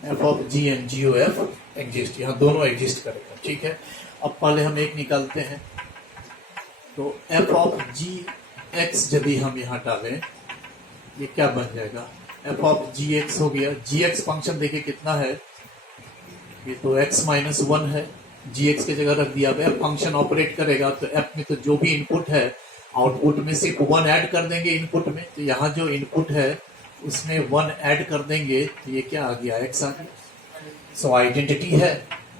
f of g and g of f exist, यहाँ दोनों एग्जिस्ट करेगा, ठीक है। अब पहले हम एक निकालते हैं, तो f ऑफ g x यदि हम यहाँ डालें ये क्या बन जाएगा, f ऑफ gx हो गया। gx फंक्शन देखिए कितना है, ये तो x माइनस 1 है, gx की जगह रख दिया। अब फंक्शन ऑपरेट करेगा तो f में तो जो भी इनपुट है आउटपुट में सिर्फ 1 ऐड कर देंगे इनपुट में, तो यहाँ जो इनपुट है उसमें 1 ऐड कर देंगे तो ये क्या आ गया, x आ गया। सो आइडेंटिटी है।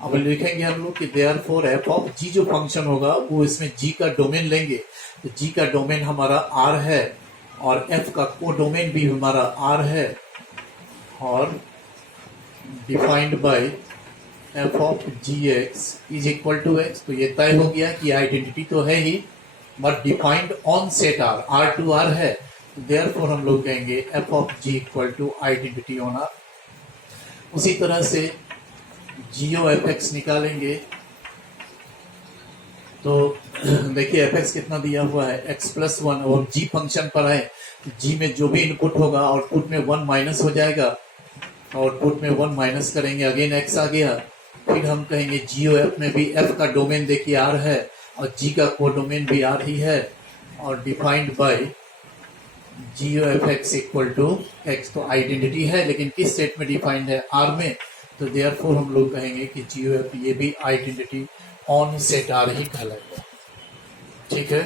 अब लिखेंगे हम लोग कि देयरफॉर f ऑफ g जो फंक्शन होगा वो इसमें g का डोमेन लेंगे, तो g का डोमेन हमारा R है और f का को डोमेन भी हमारा R है, और defined by f of gx is equal to x। तो ये तय हो गया कि आइडेंटिटी तो है ही, but defined on set R to R है, देयरफॉर हम लोग कहेंगे f of g equal to identity on R। उसी तरह से GOF(x) निकालेंगे, तो देखिए fx कितना दिया हुआ है, x प्लस 1, और g फंक्शन पर है तो g में जो भी इनपुट होगा आउटपुट में 1 माइनस हो जाएगा, आउटपुट में 1 माइनस करेंगे, अगेन x आ गया। फिर हम कहेंगे GOF में भी f का डोमेन देखिए R है और g का को डोमेन भी R ही है, और defined by GOF(x) equal to x। तो आइडेंटिटी है लेकिन किस सेट में डिफाइंड है, R में, तो देयरफॉर हम लोग कहेंगे कि GOF ये भी आइडेंटिटी ऑन सेट R ही कहलाएगा, ठीक है।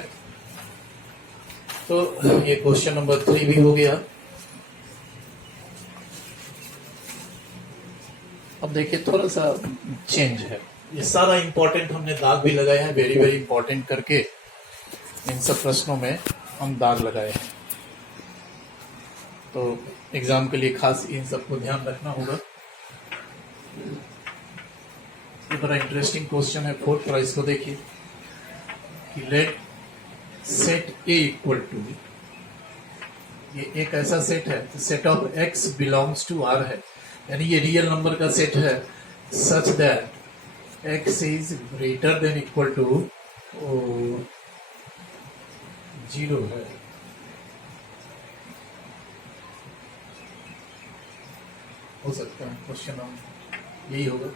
तो ये क्वेश्चन नंबर 3 भी हो गया। अब देखिए थोड़ा सा चेंज है, ये सारा इंपॉर्टेंट हमने दाग भी लगाया है, वेरी वेरी इंपॉर्टेंट करके इन सब प्रश्नों में हम दाग लगाए हैं, तो एग्जाम के लिए खास इन सबको ध्यान रखना होगा। ये बड़ा इंटरेस्टिंग क्वेश्चन है 4th, इसको देखिए कि let set A equal to, ये एक ऐसा सेट है, set of X belongs to R है, यानी ये रियल नंबर का सेट है such that X is greater than equal to 0 है। हो सकता है क्वेश्चन यही होगा,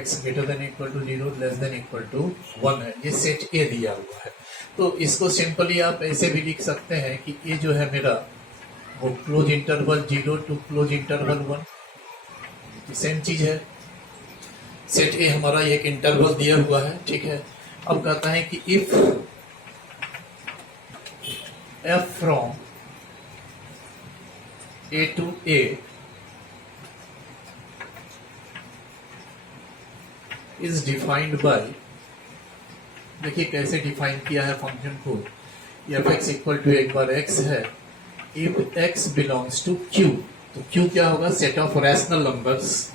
x greater than equal to 0 less than equal to 1 है, ये सेट ए दिया हुआ है। तो इसको सिंपली आप ऐसे भी लिख सकते हैं कि ये जो है मेरा वो close interval 0 to close interval 1, same चीज है। सेट ए हमारा एक इंटरवल दिया हुआ है, ठीक है। अब कहता है कि if f from a to a is defined by, देखिए कैसे डिफाइन किया है फंक्शन को, एफ एक्स इक्वल टू एक बार x है, if x belongs to q, तो q क्या होगा, सेट ऑफ रैशनल नंबर्स,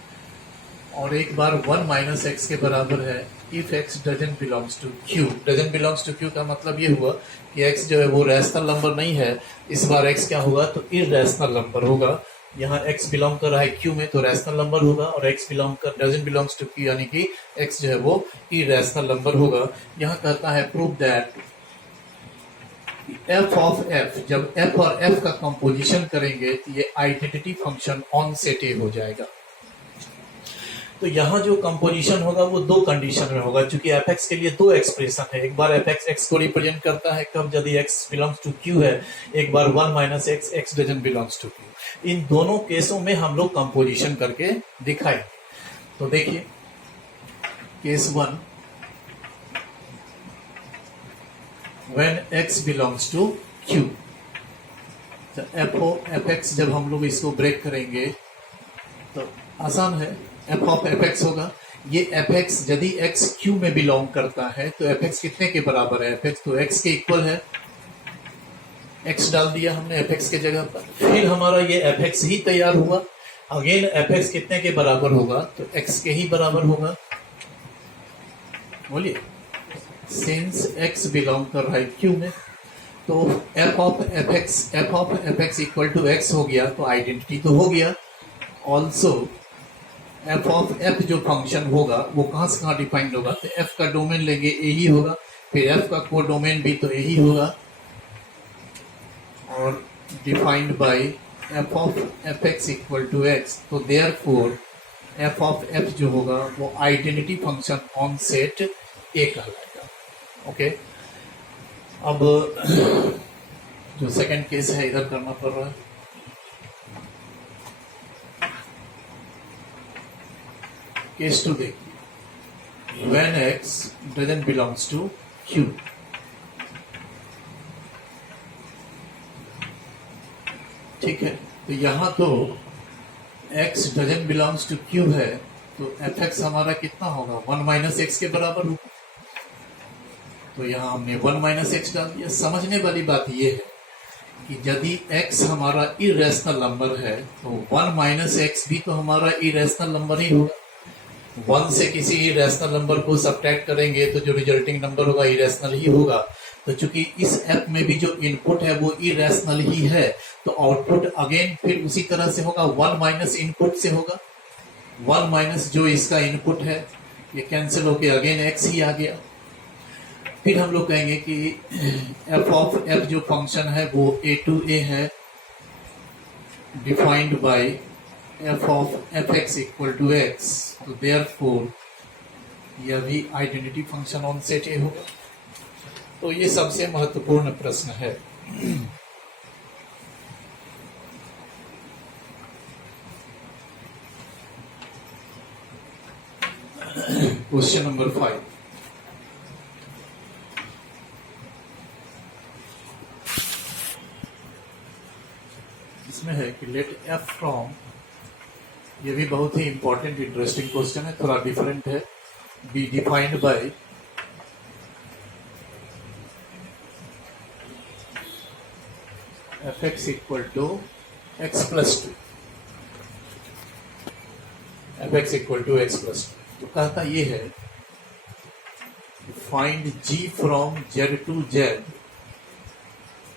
और एक बार 1 माइनस एक्स के बराबर है if x doesn't belongs to q। Doesn't belongs to q का मतलब ये हुआ कि x जो है वो रैशनल नंबर नहीं है, इस बार x क्या होगा, तो इरैशनल नंबर होगा। यहाँ x बिलोंग कर रहा है q में तो रैशनल नंबर होगा, और x बिलोंग कर डजंट बिलोंग्स टू q यानी कि x जो है वो इरैशनल नंबर होगा। यहाँ कहता है prove that f of f, जब f और f का कंपोजिशन करेंगे तो ये आइडेंटिटी फंक्शन ऑन सेट ए हो जाएगा। तो यहाँ जो कंपोजिशन होगा वो दो कंडीशन में होगा, क्योंकि एफ एक्स के लिए दो एक्सप्रेशन है, एक बार एफ एक्स एक्स को रिप्रेजेंट करता है कब, यदि एक्स बिलोंग्स टू क्यू है, एक बार 1 minus X X doesn't belongs to Q. इन दोनों केसों में हम लोग कंपोजिशन करके दिखाएंगे। तो देखिए case 1, when X belongs to Q, F X जब हम लोग इसको ब्रेक करेंगे तो आसान है, एफ ऑफ एफ एक्स होगा, ये एफ एक्स यदि एक्स क्यू में बिलोंग करता है तो एफ एक्स कितने के बराबर है, एफ एक्स तो एक्स के इक्वल है, एक्स डाल दिया हमने एफ एक्स के जगह पर, फिर हमारा ये एफ एक्स ही तैयार हुआ, अगेन एफ एक्स कितने के बराबर होगा, तो एक्स के ही बराबर होगा, बोलिए, सिंस एक्स बिलोंग कर रहा है क्यू में, तो F of F x equal to X हो गया, तो आइडेंटिटी तो हो गया। ऑल्सो एफ ऑफ एफ जो फंक्शन होगा वो कहाँ से कहाँ डिफाइंड होगा, तो एफ का डोमेन लेंगे ए ही होगा, फिर एफ का को डोमेन भी तो ए ही होगा, और defined by F of F x equal to X, तो देयरफॉर एफ ऑफ एफ जो होगा वो identity function on set A कहलाएगा। ओके, अब जो सेकंड केस है इधर करना पड़ रहा है। केस 2 देखिए, when x doesn't belongs to q, ठीक है, तो यहां तो x doesn't belongs to q है, तो fx हमारा कितना होगा, 1 माइनस एक्स के बराबर होगा, तो यहां हमने 1 माइनस एक्स डाल दिया। समझने वाली बात यह है कि यदि x हमारा इरेशनल नंबर है तो 1 माइनस एक्स भी तो हमारा इरेशनल नंबर ही होगा। 1 से किसी इरेशनल नंबर को सब्ट्रैक्ट करेंगे तो जो रिजल्टिंग नंबर होगा इरेशनल ही होगा। तो चूंकि इस ऐप में भी जो इनपुट है वो इरेशनल ही है, तो आउटपुट अगेन फिर उसी तरह से होगा, 1 माइनस इनपुट से होगा, 1 माइनस जो इसका इनपुट है ये कैंसिल होके अगेन x ही आ गया। फिर हम लोग कहेंगे कि एफ ऑफ एफ जो फंक्शन है वो a टू a है, defined by F of F x equal to X, तो देयरफॉर यह भी identity function on set A होगा। तो ये सबसे महत्वपूर्ण प्रश्न है। क्वेश्चन नंबर 5, इसमें है कि लेट एफ फ्रॉम, ये भी बहुत ही इंपॉर्टेंट इंटरेस्टिंग क्वेश्चन है, थोड़ा डिफरेंट है, be defined by F x equal to X plus 2, F x equal to X plus 2। तो कहता ये है find g from z to z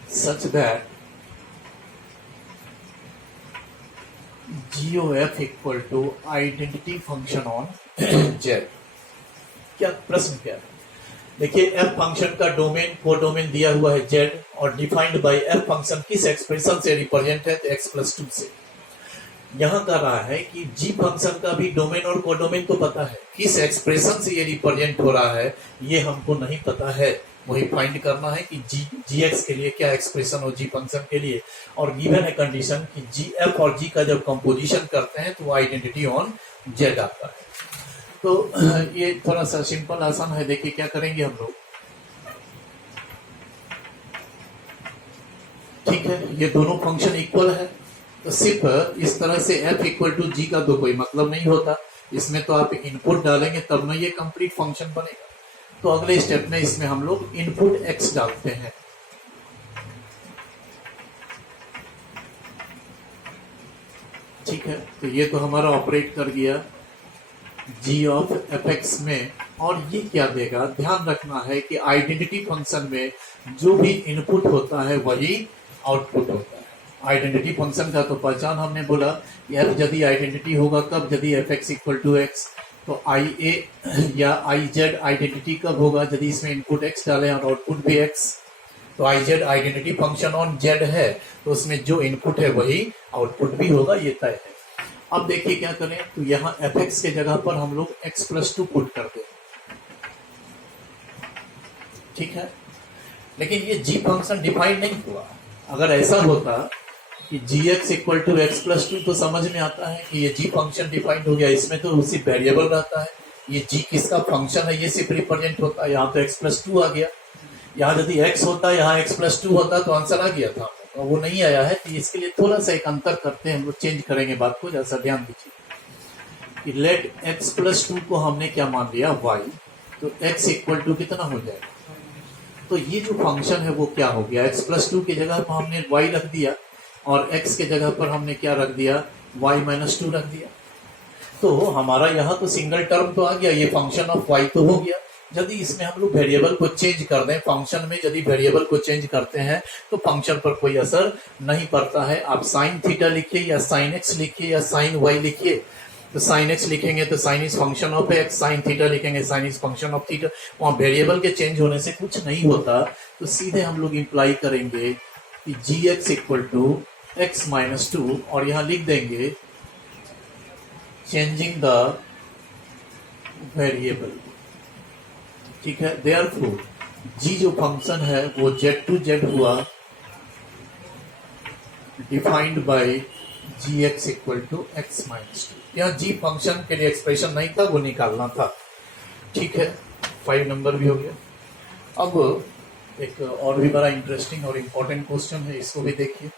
such that g of f equal to identity function on z। क्या प्रश्न क्या है? देखिए f function का डोमेन को डोमेन दिया हुआ है z और डिफाइंड बाय f फंक्शन किस एक्सप्रेशन से रिप्रेजेंट है? तो x+2 से। यहां कर रहा है कि g फंक्शन का भी डोमेन और कोडोमेन तो पता है, किस एक्सप्रेशन से ये रिप्रेजेंट हो रहा है ये हमको नहीं पता है। वही फाइंड करना है कि gx के लिए क्या एक्सप्रेशन हो g फंक्शन के लिए, और गिवन है कंडीशन कि gf और g का जब कंपोजिशन करते हैं तो आइडेंटिटी ऑन z आता है। तो ये थोड़ा सा सिंपल आसान है। देखिए क्या करेंगे हम लोग। ठीक है, ये दोनों फंक्शन इक्वल है तो सिर्फ इस तरह से f इक्वल टू जी का तो कोई मतलब नहीं होता, इसमें तो आप इनपुट डालेंगे तब ना ये कंप्लीट फंक्शन बनेगा। तो अगले स्टेप में इसमें हम लोग इनपुट x डालते हैं। ठीक है, तो ये तो हमारा ऑपरेट कर गया g ऑफ fx में, और ये क्या देगा? ध्यान रखना है कि आइडेंटिटी फंक्शन में जो भी इनपुट होता है वही आउटपुट होता है। आइडेंटिटी फंक्शन का तो पहचान हमने बोला कि f यदि आइडेंटिटी होगा कब? यदि fx इक्वल टू x। तो IA या IZ आइडेंटिटी कब होगा? यदि इसमें इनपुट x डालें और आउटपुट भी x। तो IZ identity function on z है तो उसमें जो इनपुट है वही आउटपुट भी होगा, ये तय है। अब देखिए क्या करें, तो यहाँ fx के जगह पर हम लोग x+2 पुट कर दें। ठीक है, लेकिन ये g फंक्शन डिफाइन नहीं हुआ। अगर ऐसा होता कि gx इक्वल टू x+2 तो समझ में आता है कि ये g फंक्शन डिफाइंड हो गया, इसमें तो उसी वेरिएबल रहता है। ये g किसका फंक्शन है ये सिर्फ रिप्रेजेंट होता है। यहाँ तो x+2 आ गया, यहाँ यदि x होता यहाँ x+2 होता तो आंसर आ गया था, और वो नहीं आया है। तो इसके लिए थोड़ा सा एक अंतर करते हैं हम लोग, चेंज करेंगे बात को, जैसा ध्यान दीजिए कि लेट x+2 को हमने क्या मान लिया? y। तो x इक्वल टू कितना हो जाएगा? तो ये जो फंक्शन है वो क्या हो गया? x+2 की जगह पर हमने y रख दिया और x के जगह पर हमने क्या रख दिया? y-2 रख दिया। तो हमारा यहाँ तो सिंगल टर्म तो आ गया, ये फंक्शन ऑफ y तो हो गया। यदि इसमें हम लोग वेरिएबल को चेंज कर दें, फंक्शन में यदि वेरिएबल को चेंज करते हैं तो फंक्शन पर कोई असर नहीं पड़ता है। आप साइन थीटा लिखिए या साइन x लिखिए या साइन y लिखिए। तो साइन x लिखेंगे तो sine is function of x, sine theta लिखेंगे sine is function of theta. वहां वेरिएबल के चेंज होने से कुछ नहीं होता। तो सीधे हम लोग इंप्लाई करेंगे कि gx इक्वल टू x-2 और यहां लिख देंगे चेंजिंग द वेरिएबल। ठीक है, देयरफॉर g जो फंक्शन है वो z हुआ defined by gx equal to x-2। यहाँ g फंक्शन के लिए एक्सप्रेशन नहीं था, वो निकालना था। ठीक है, 5 नंबर भी हो गया। अब एक और भी बड़ा इंटरेस्टिंग और इम्पोर्टेंट क्वेश्चन है, इसको भी देखिए।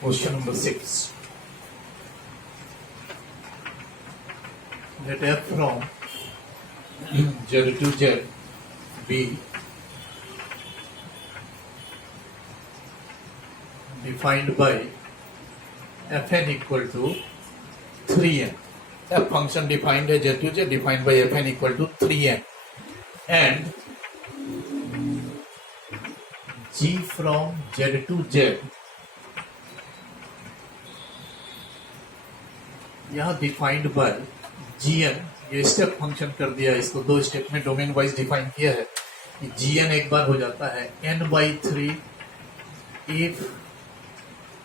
Question number 6. Let f from z to z be defined by fn equal to 3n. F function defined as z to z defined by fn equal to 3n, and g from z to z यहाँ defined by gn। ये step function कर दिया, इसको 2 step में domain wise define किया है। gn एक बार हो जाता है n/3 if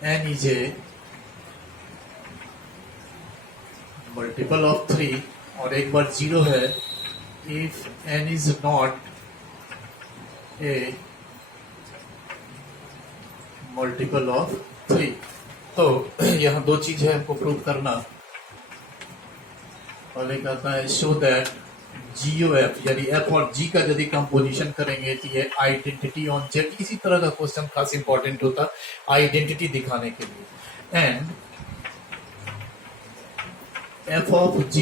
n is a multiple of 3, और एक बार 0 है if n is not a multiple of 3। तो यहाँ 2 चीज है हमको प्रूव करना। पहले कहता है शो दैट GOF, यदि f और g का यदि कंपोजिशन करेंगे तो ये आइडेंटिटी ऑन z। इसी तरह का क्वेश्चन खास इंपॉर्टेंट होता आइडेंटिटी दिखाने के लिए। And f of g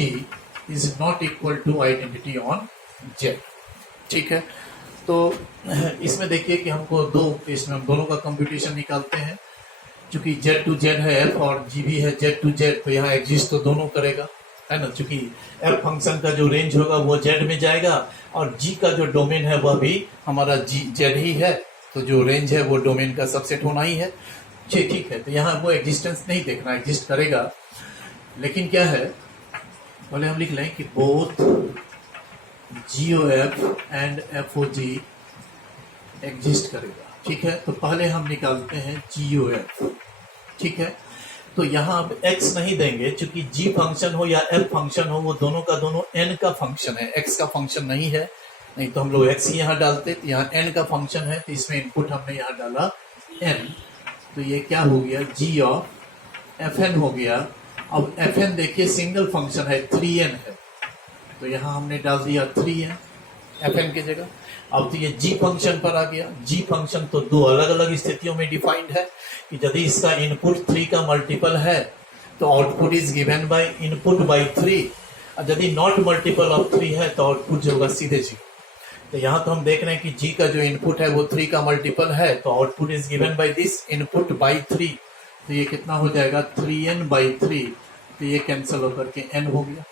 is not equal to identity on z। ठीक है, तो इसमें देखिए कि हमको इसमें हम दोनों का कंप्यूटेशन निकालते हैं। चूंकि z टू z है f और g भी है z टू z, तो यहाँ एग्जिस्ट तो दोनों करेगा, है ना। चूंकि f फंक्शन का जो रेंज होगा वो z में जाएगा और g का जो डोमेन है वह भी हमारा z ही है, तो जो रेंज है वो डोमेन का सबसेट होना ही है। ठीक है, तो यहाँ वो एग्जिस्टेंस नहीं देखना, एग्जिस्ट करेगा, लेकिन क्या है, पहले हम लिख लें कि both GOF and FOG exist करेगा। ठीक है, तो पहले हम निकालते हैं GOF। ठीक है, तो यहाँ अब x नहीं देंगे, चूंकि g फंक्शन हो या f फंक्शन हो वो दोनों का दोनों n का फंक्शन है, x का फंक्शन नहीं है। नहीं तो हम लोग x ही यहाँ डालते, तो यहाँ n का फंक्शन है, तो इसमें इनपुट हमने यहाँ डाला n, तो ये क्या हो गया, g ऑफ fn हो गया। अब fn देखिए सिंगल फंक्शन है, 3n है, तो यहाँ हमने डाल दिया 3n fn की जगह। अब तो ये g फंक्शन पर आ गया। g फंक्शन तो दो अलग अलग स्थितियों में डिफाइंड है कि यदि इसका इनपुट 3 का मल्टीपल है तो output is given by input by 3, और यदि नॉट मल्टीपल ऑफ 3 है तो आउटपुट जो होगा सीधे 0। तो यहाँ तो हम देख रहे हैं कि g का जो इनपुट है वो 3 का मल्टीपल है, तो output is given by this input by 3, तो ये कितना हो जाएगा 3n बाई 3, तो ये कैंसिल होकर के n हो गया।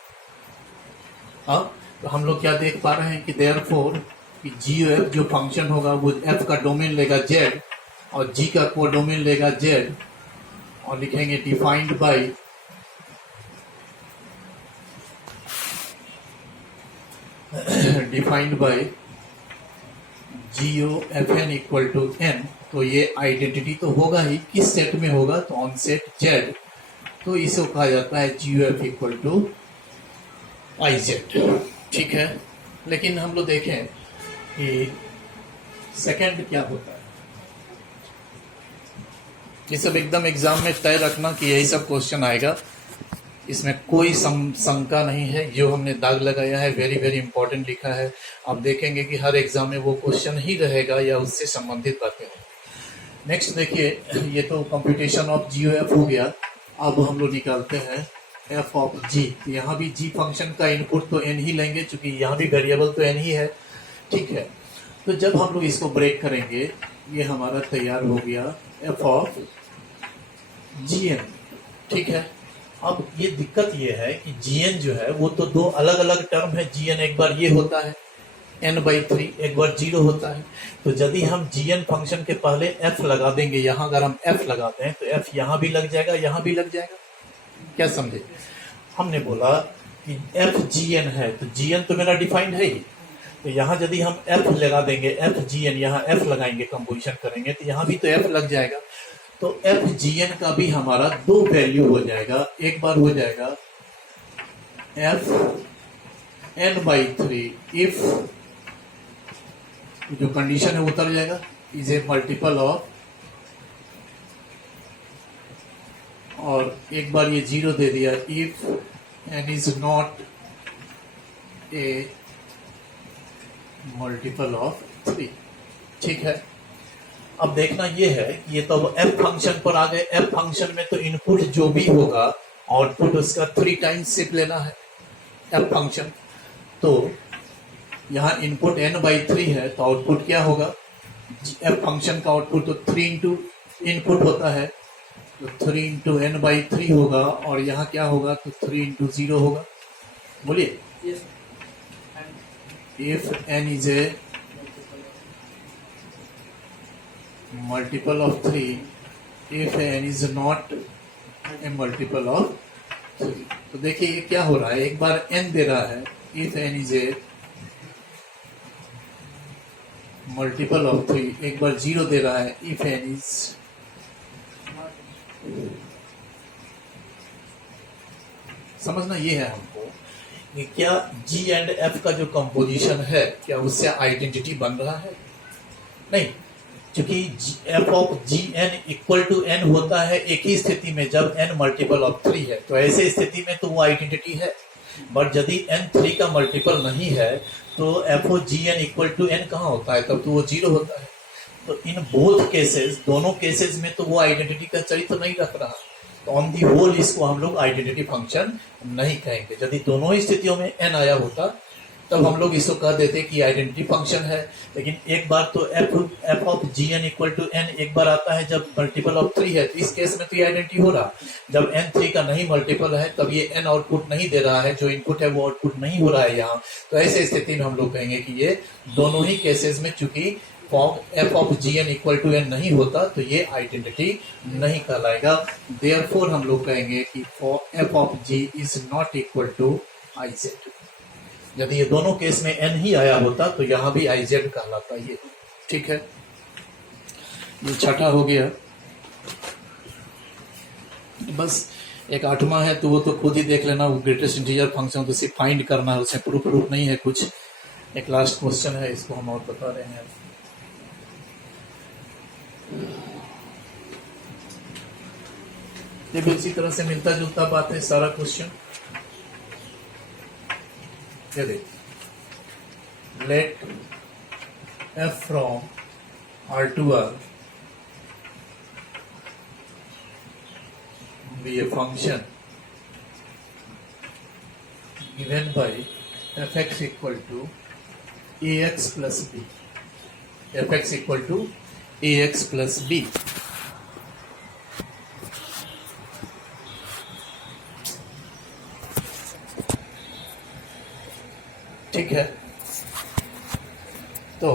अब तो हम लोग क्या देख पा रहे हैं कि देयरफॉर कि GOF जो फंक्शन होगा वो f का डोमेन लेगा z और g का को डोमेन लेगा z, और लिखेंगे defined by GOFN equal to n। तो ये आइडेंटिटी तो होगा ही, किस सेट में होगा, तो ऑन सेट z, तो इसे कहा जाता है GOF इक्वल टू IZ। ठीक है, लेकिन हम लोग देखें कि सेकंड क्या होता है, ये सब एकदम एग्जाम में तय रखना कि यही सब क्वेश्चन आएगा, इसमें कोई शंका नहीं है। जो हमने दाग लगाया है वेरी वेरी इंपॉर्टेंट लिखा है, आप देखेंगे कि हर एग्जाम में वो क्वेश्चन ही रहेगा या उससे संबंधित बातें होंगी। नेक्स्ट देखिए, ये तो कंप्यूटेशन ऑफ GOF हो गया। अब हम लोग निकालते हैं f ऑफ g। यहाँ भी g फंक्शन का इनपुट तो n ही लेंगे, चूंकि यहाँ भी वेरिएबल तो n ही है। ठीक है, तो जब हम लोग इसको ब्रेक करेंगे, ये हमारा तैयार हो गया f ऑफ gn। ठीक है, अब ये दिक्कत ये है कि gn जो है वो तो दो अलग अलग टर्म है। gn एक बार ये होता है n/3, एक बार 0 होता है। तो यदि हम gn फंक्शन के पहले f लगा देंगे, यहाँ अगर हम f लगाते हैं तो f यहाँ भी लग जाएगा, यहाँ भी लग जाएगा। क्या समझे, हमने बोला कि f gn है, तो gn तो मेरा डिफाइंड है ही, तो यहाँ यदि हम f लगा देंगे, f gn, यहाँ f लगाएंगे, कंपोजिशन करेंगे, तो यहाँ भी तो f लग जाएगा। तो f gn का भी हमारा दो वैल्यू हो जाएगा, एक बार हो जाएगा f n/3 इफ जो कंडीशन है उतर जाएगा, इज ए मल्टीपल ऑफ, और एक बार ये 0 दे दिया, if n is not a multiple of 3। ठीक है, अब देखना ये है कि ये तो f फंक्शन पर आ गए। f फंक्शन में तो इनपुट जो भी होगा आउटपुट उसका 3 टाइम्स शिफ्ट लेना है f फंक्शन। तो यहाँ इनपुट n/3 है, तो आउटपुट क्या होगा, f फंक्शन का आउटपुट तो 3 इंटू इनपुट होता है, तो 3 इंटू n/3 होगा, और यहाँ क्या होगा, तो 3 इंटू 0 होगा। बोलिए, if n is a multiple of 3, if n is not a multiple of 3। तो देखिए ये क्या हो रहा है, एक बार n दे रहा है, if n is a multiple of 3, एक बार 0 दे रहा है, इफ n इज, समझना ये है हमको कि क्या g एंड f का जो कंपोजिशन है क्या उससे आइडेंटिटी बन रहा है, नहीं, क्योंकि f of gn equal to n होता है एक ही स्थिति में, जब n मल्टीपल ऑफ 3 है, तो ऐसे स्थिति में तो वो आइडेंटिटी है। बट यदि n 3 का मल्टीपल नहीं है तो f of gn equal to n कहाँ होता है, तब तो वो 0 होता है। तो इन बोथ केसेस, दोनों केसेस में तो वो आइडेंटिटी का चरित्र नहीं रख रहा, तो ऑन दी होल इसको हम लोग आइडेंटिटी फंक्शन नहीं कहेंगे। यदि दोनों ही स्थितियों में n आया होता तब हम लोग इसको कह देते कि आइडेंटिटी फंक्शन है। लेकिन एक बार तो F of g n equal to n एक बार आता है जब मल्टीपल ऑफ 3 है, तो इस केस में तो ये आइडेंटिटी हो रहा। जब एन 3 का नहीं मल्टीपल है तब ये एन आउटपुट नहीं दे रहा है, जो इनपुट है वो आउटपुट नहीं हो रहा है यहाँ। तो ऐसे स्थिति में हम लोग कहेंगे कि ये दोनों ही केसेस में चूंकि f of g n equal to n नहीं होता तो ये आइडेंटिटी नहीं कहलाएगा। देयरफॉर हम लोग कहेंगे कि F of g is not equal to i z. यदि ये दोनों केस में एन ही आया होता तो यहां भी आई जेड कहलाता ये। ठीक है, ये छठा हो गया। बस एक आठवां है तो वो तो खुद ही देख लेना, वो ग्रेटेस्ट इंटीजर फंक्शन तो सिर्फ फाइंड करना है, उसमें प्रूफ नहीं है कुछ। एक लास्ट क्वेश्चन है, इसको हम और बता रहे हैं। ये भी इसी तरह से मिलता जुलता बात है सारा question. Let f from R to R be a function given by fx equal to ax plus b, fx equal to ax plus b। ठीक है, तो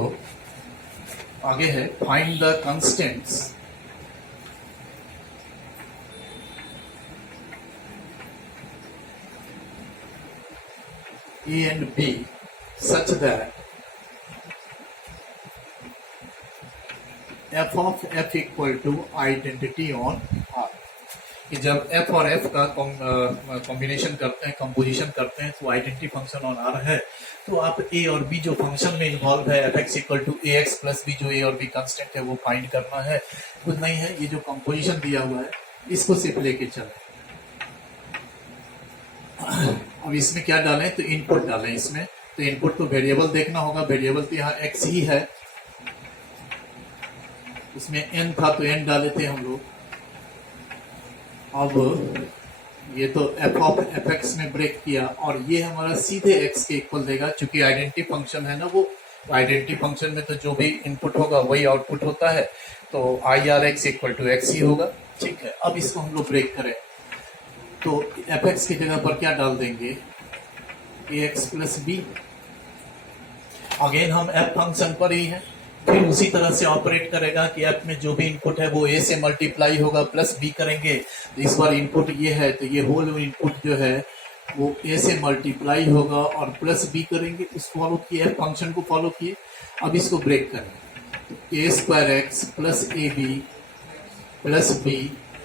आगे है find the constants a and b such that f of f equal to identity on R. कि जब f और f का combination करते हैं, कंपोजिशन करते हैं, तो आइडेंटिटी फंक्शन ऑन आर है। तो आप a और b जो फंक्शन में इन्वॉल्व है f x equal to a x plus b, जो a और b कांस्टेंट है वो फाइंड करना है। कुछ नहीं है, ये जो कंपोजिशन दिया हुआ है इसको सिर्फ लेके चले। अब इसमें क्या डालें, तो इनपुट डालें इसमें। तो इनपुट तो वेरिएबल देखना होगा, वेरिएबल तो यहाँ x ही है, इसमें n था तो n डाले थे हम लोग। अब ये तो f ऑफ एफ एक्स में ब्रेक किया और ये हमारा सीधे x के इक्वल देगा, क्योंकि आइडेंटिटी फंक्शन है ना, वो आइडेंटिटी फंक्शन में तो जो भी इनपुट होगा वही आउटपुट होता है, तो I R X equal to X ही होगा। ठीक है, अब इसको हम लोग ब्रेक करें तो एफ एक्स की जगह पर क्या डाल देंगे, ए एक्स प्लस बी। अगेन हम एफ फंक्शन पर ही है, फिर उसी तरह से ऑपरेट करेगा कि एफ में जो भी इनपुट है वो ए से मल्टीप्लाई होगा प्लस बी करेंगे। तो इस बार इनपुट ये है तो ये होल इनपुट जो है वो ए से मल्टीप्लाई होगा और प्लस बी करेंगे। इसको फॉलो किए, एफ फंक्शन को फॉलो किए। अब इसको ब्रेक करेंगे तो A square X plus A B plus B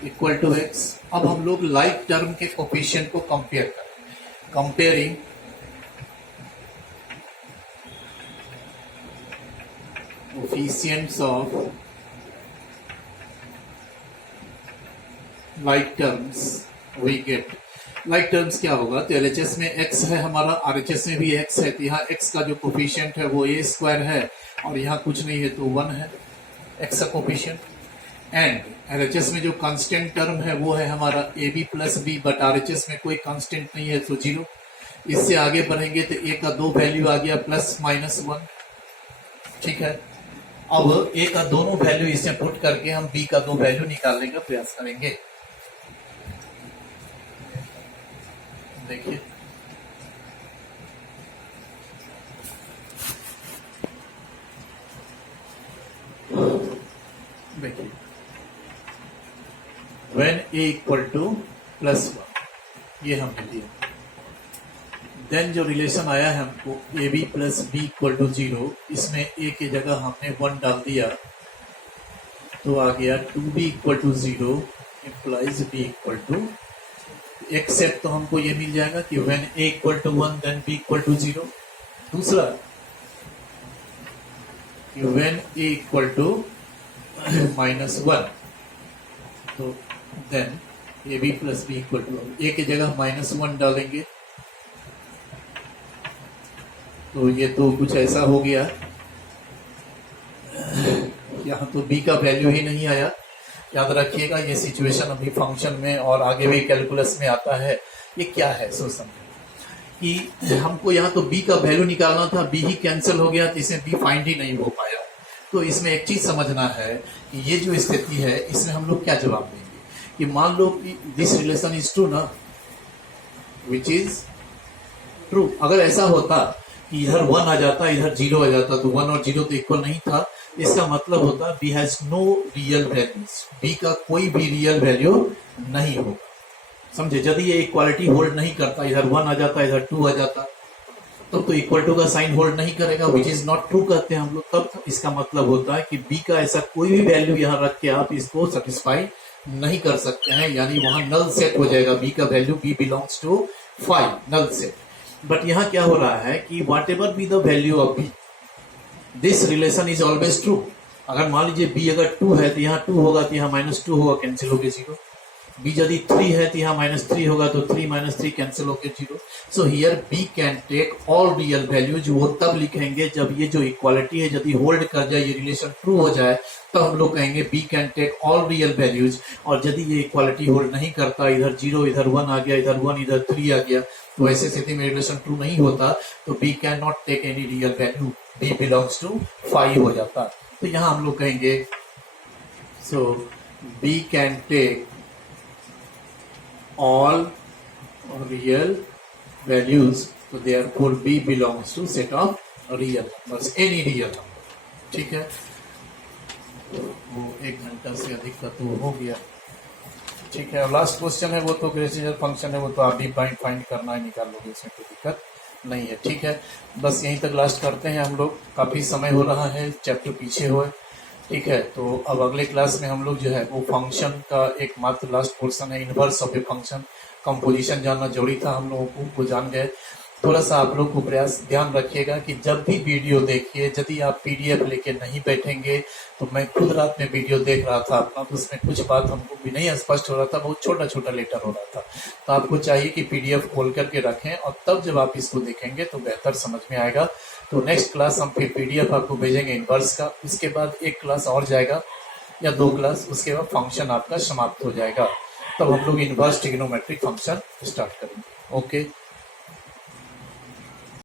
equal to X. अब हम लोग लाइक टर्म के कोफिशिएंट को कंपेयर करें। Comparing coefficients of like terms we get। like terms क्या होगा, तो LHS में x है हमारा, RHS में भी x है, तो यहाँ x का जो कोफिशिएंट है वो a स्क्वायर है और यहाँ कुछ नहीं है तो 1 है x का कोफिशिएंट। एंड LHS में जो कांस्टेंट टर्म है वो है हमारा ab plus b, but RHS में कोई कांस्टेंट नहीं है तो 0। इससे आगे बढ़ेंगे तो a का 2 वैल्यू आ गया प्लस माइनस 1। ठीक है, अब a का दोनों वैल्यू इसमें पुट करके हम b का 2 वैल्यू निकालने का प्रयास करेंगे। देखिए when a equal two plus 1 ये हमने दिया। देन जो रिलेशन आया है हमको a B plus B equal to 0, इसमें a की जगह हमने 1 डाल दिया तो आ गया 2b equal to 0 implies b equal to, except तो हमको ये मिल जाएगा कि when a equal to 1 then b equal to 0। दूसरा कि व्हेन a इक्वल टू -1 तो then a B plus B equal to, a की जगह -1 डालेंगे तो ये तो कुछ ऐसा हो गया, यहाँ तो b का वैल्यू ही नहीं आया। याद रखिएगा ये सिचुएशन अभी फंक्शन में और आगे भी कैलकुलस में आता है। ये क्या है, सो समझो कि हमको यहाँ तो b का वैल्यू निकालना था, b ही कैंसिल हो गया, तो इसमें b फाइंड ही नहीं हो पाया। तो इसमें एक चीज समझना है कि ये जो स्थिति है इसमें हम लोग क्या जवाब देंगे कि मान लो कि दिस रिलेशन इज ट्रू ना, विच इज ट्रू। अगर ऐसा होता कि इधर 1 आ जाता इधर 0 आ जाता तो 1 और 0 तो इक्वल नहीं था, इसका मतलब होता b has no real values, b का कोई भी रियल वैल्यू नहीं होगा। समझे? यदि ये इक्वालिटी होल्ड नहीं करता, इधर 1 आ जाता इधर 2 आ जाता, तब तो इक्वल टू का साइन होल्ड नहीं करेगा, विच इज नॉट ट्रू कहते हैं हम लोग। तब इसका मतलब होता है कि b का ऐसा कोई भी वैल्यू यहाँ रख के आप इसको सेटिस्फाई नहीं कर सकते हैं, यानी वहां नल सेट हो जाएगा। b का value b belongs to 5, null set. But यहाँ क्या हो रहा है कि whatever be the value of b, this relation is always true. अगर मान लीजिए b अगर 2 है तो यहाँ 2 होगा, तो यहाँ -2 होगा, कैंसिल हो गया 0। b यदि 3 है तो यहाँ -3 होगा, तो 3 - 3 कैंसिल हो गया 0। So here b can take all real values. वो तब लिखेंगे जब ये जो इक्वालिटी है यदि होल्ड कर जाए, ये रिलेशन ट्रू हो जाए, तब हम लोग कहेंगे b can take all real values. और यदि ये इक्वालिटी होल्ड नहीं करता, इधर 0 इधर 1 आ गया, इधर 1 इधर 3 आ गया, तो ऐसे स्थिति में रिलेशन ट्रू नहीं होता, तो b can not take any real value, b belongs to 5 हो जाता। तो यहाँ हम लोग कहेंगे so b can take all real values, so therefore b belongs to set of real numbers, any real number। ठीक है, वो 1 घंटा से अधिक का तो हो गया। ठीक है, और लास्ट क्वेश्चन है वो तो ग्रेसिजल फंक्शन है, वो तो आप भी फाइंड करना है, निकाल लोगे, इसमें कोई दिक्कत नहीं है। ठीक है, बस यहीं तक लास्ट करते हैं हम लोग, काफी समय हो रहा है, चैप्टर पीछे हुए। ठीक है, तो अब अगले क्लास में हम लोग जो है वो फंक्शन का एक मात्र लास्ट पोर्शन है, inverse of a function. Composition जानना जरूरी था हम लोगों को, वो जान गए। थोड़ा सा आप लोग को प्रयास ध्यान रखिएगा कि जब भी वीडियो देखिए, यदि आप पीडीएफ लेके नहीं बैठेंगे, तो मैं खुद रात में वीडियो देख रहा था अपना, तो उसमें कुछ बात हमको भी नहीं स्पष्ट हो रहा था, बहुत छोटा छोटा लेटर हो रहा था। तो आपको चाहिए कि पीडीएफ खोल करके रखें, और तब जब आप इसको देखेंगे तो बेहतर समझ में आएगा। तो नेक्स्ट क्लास हम फिर पीडीएफ आपको भेजेंगे इनवर्स का, उसके बाद एक क्लास और जाएगा या 2 क्लास, उसके बाद फंक्शन आपका समाप्त हो जाएगा। तब हम लोग इनवर्स ट्रिग्नोमेट्रिक फंक्शन स्टार्ट करेंगे। ओके।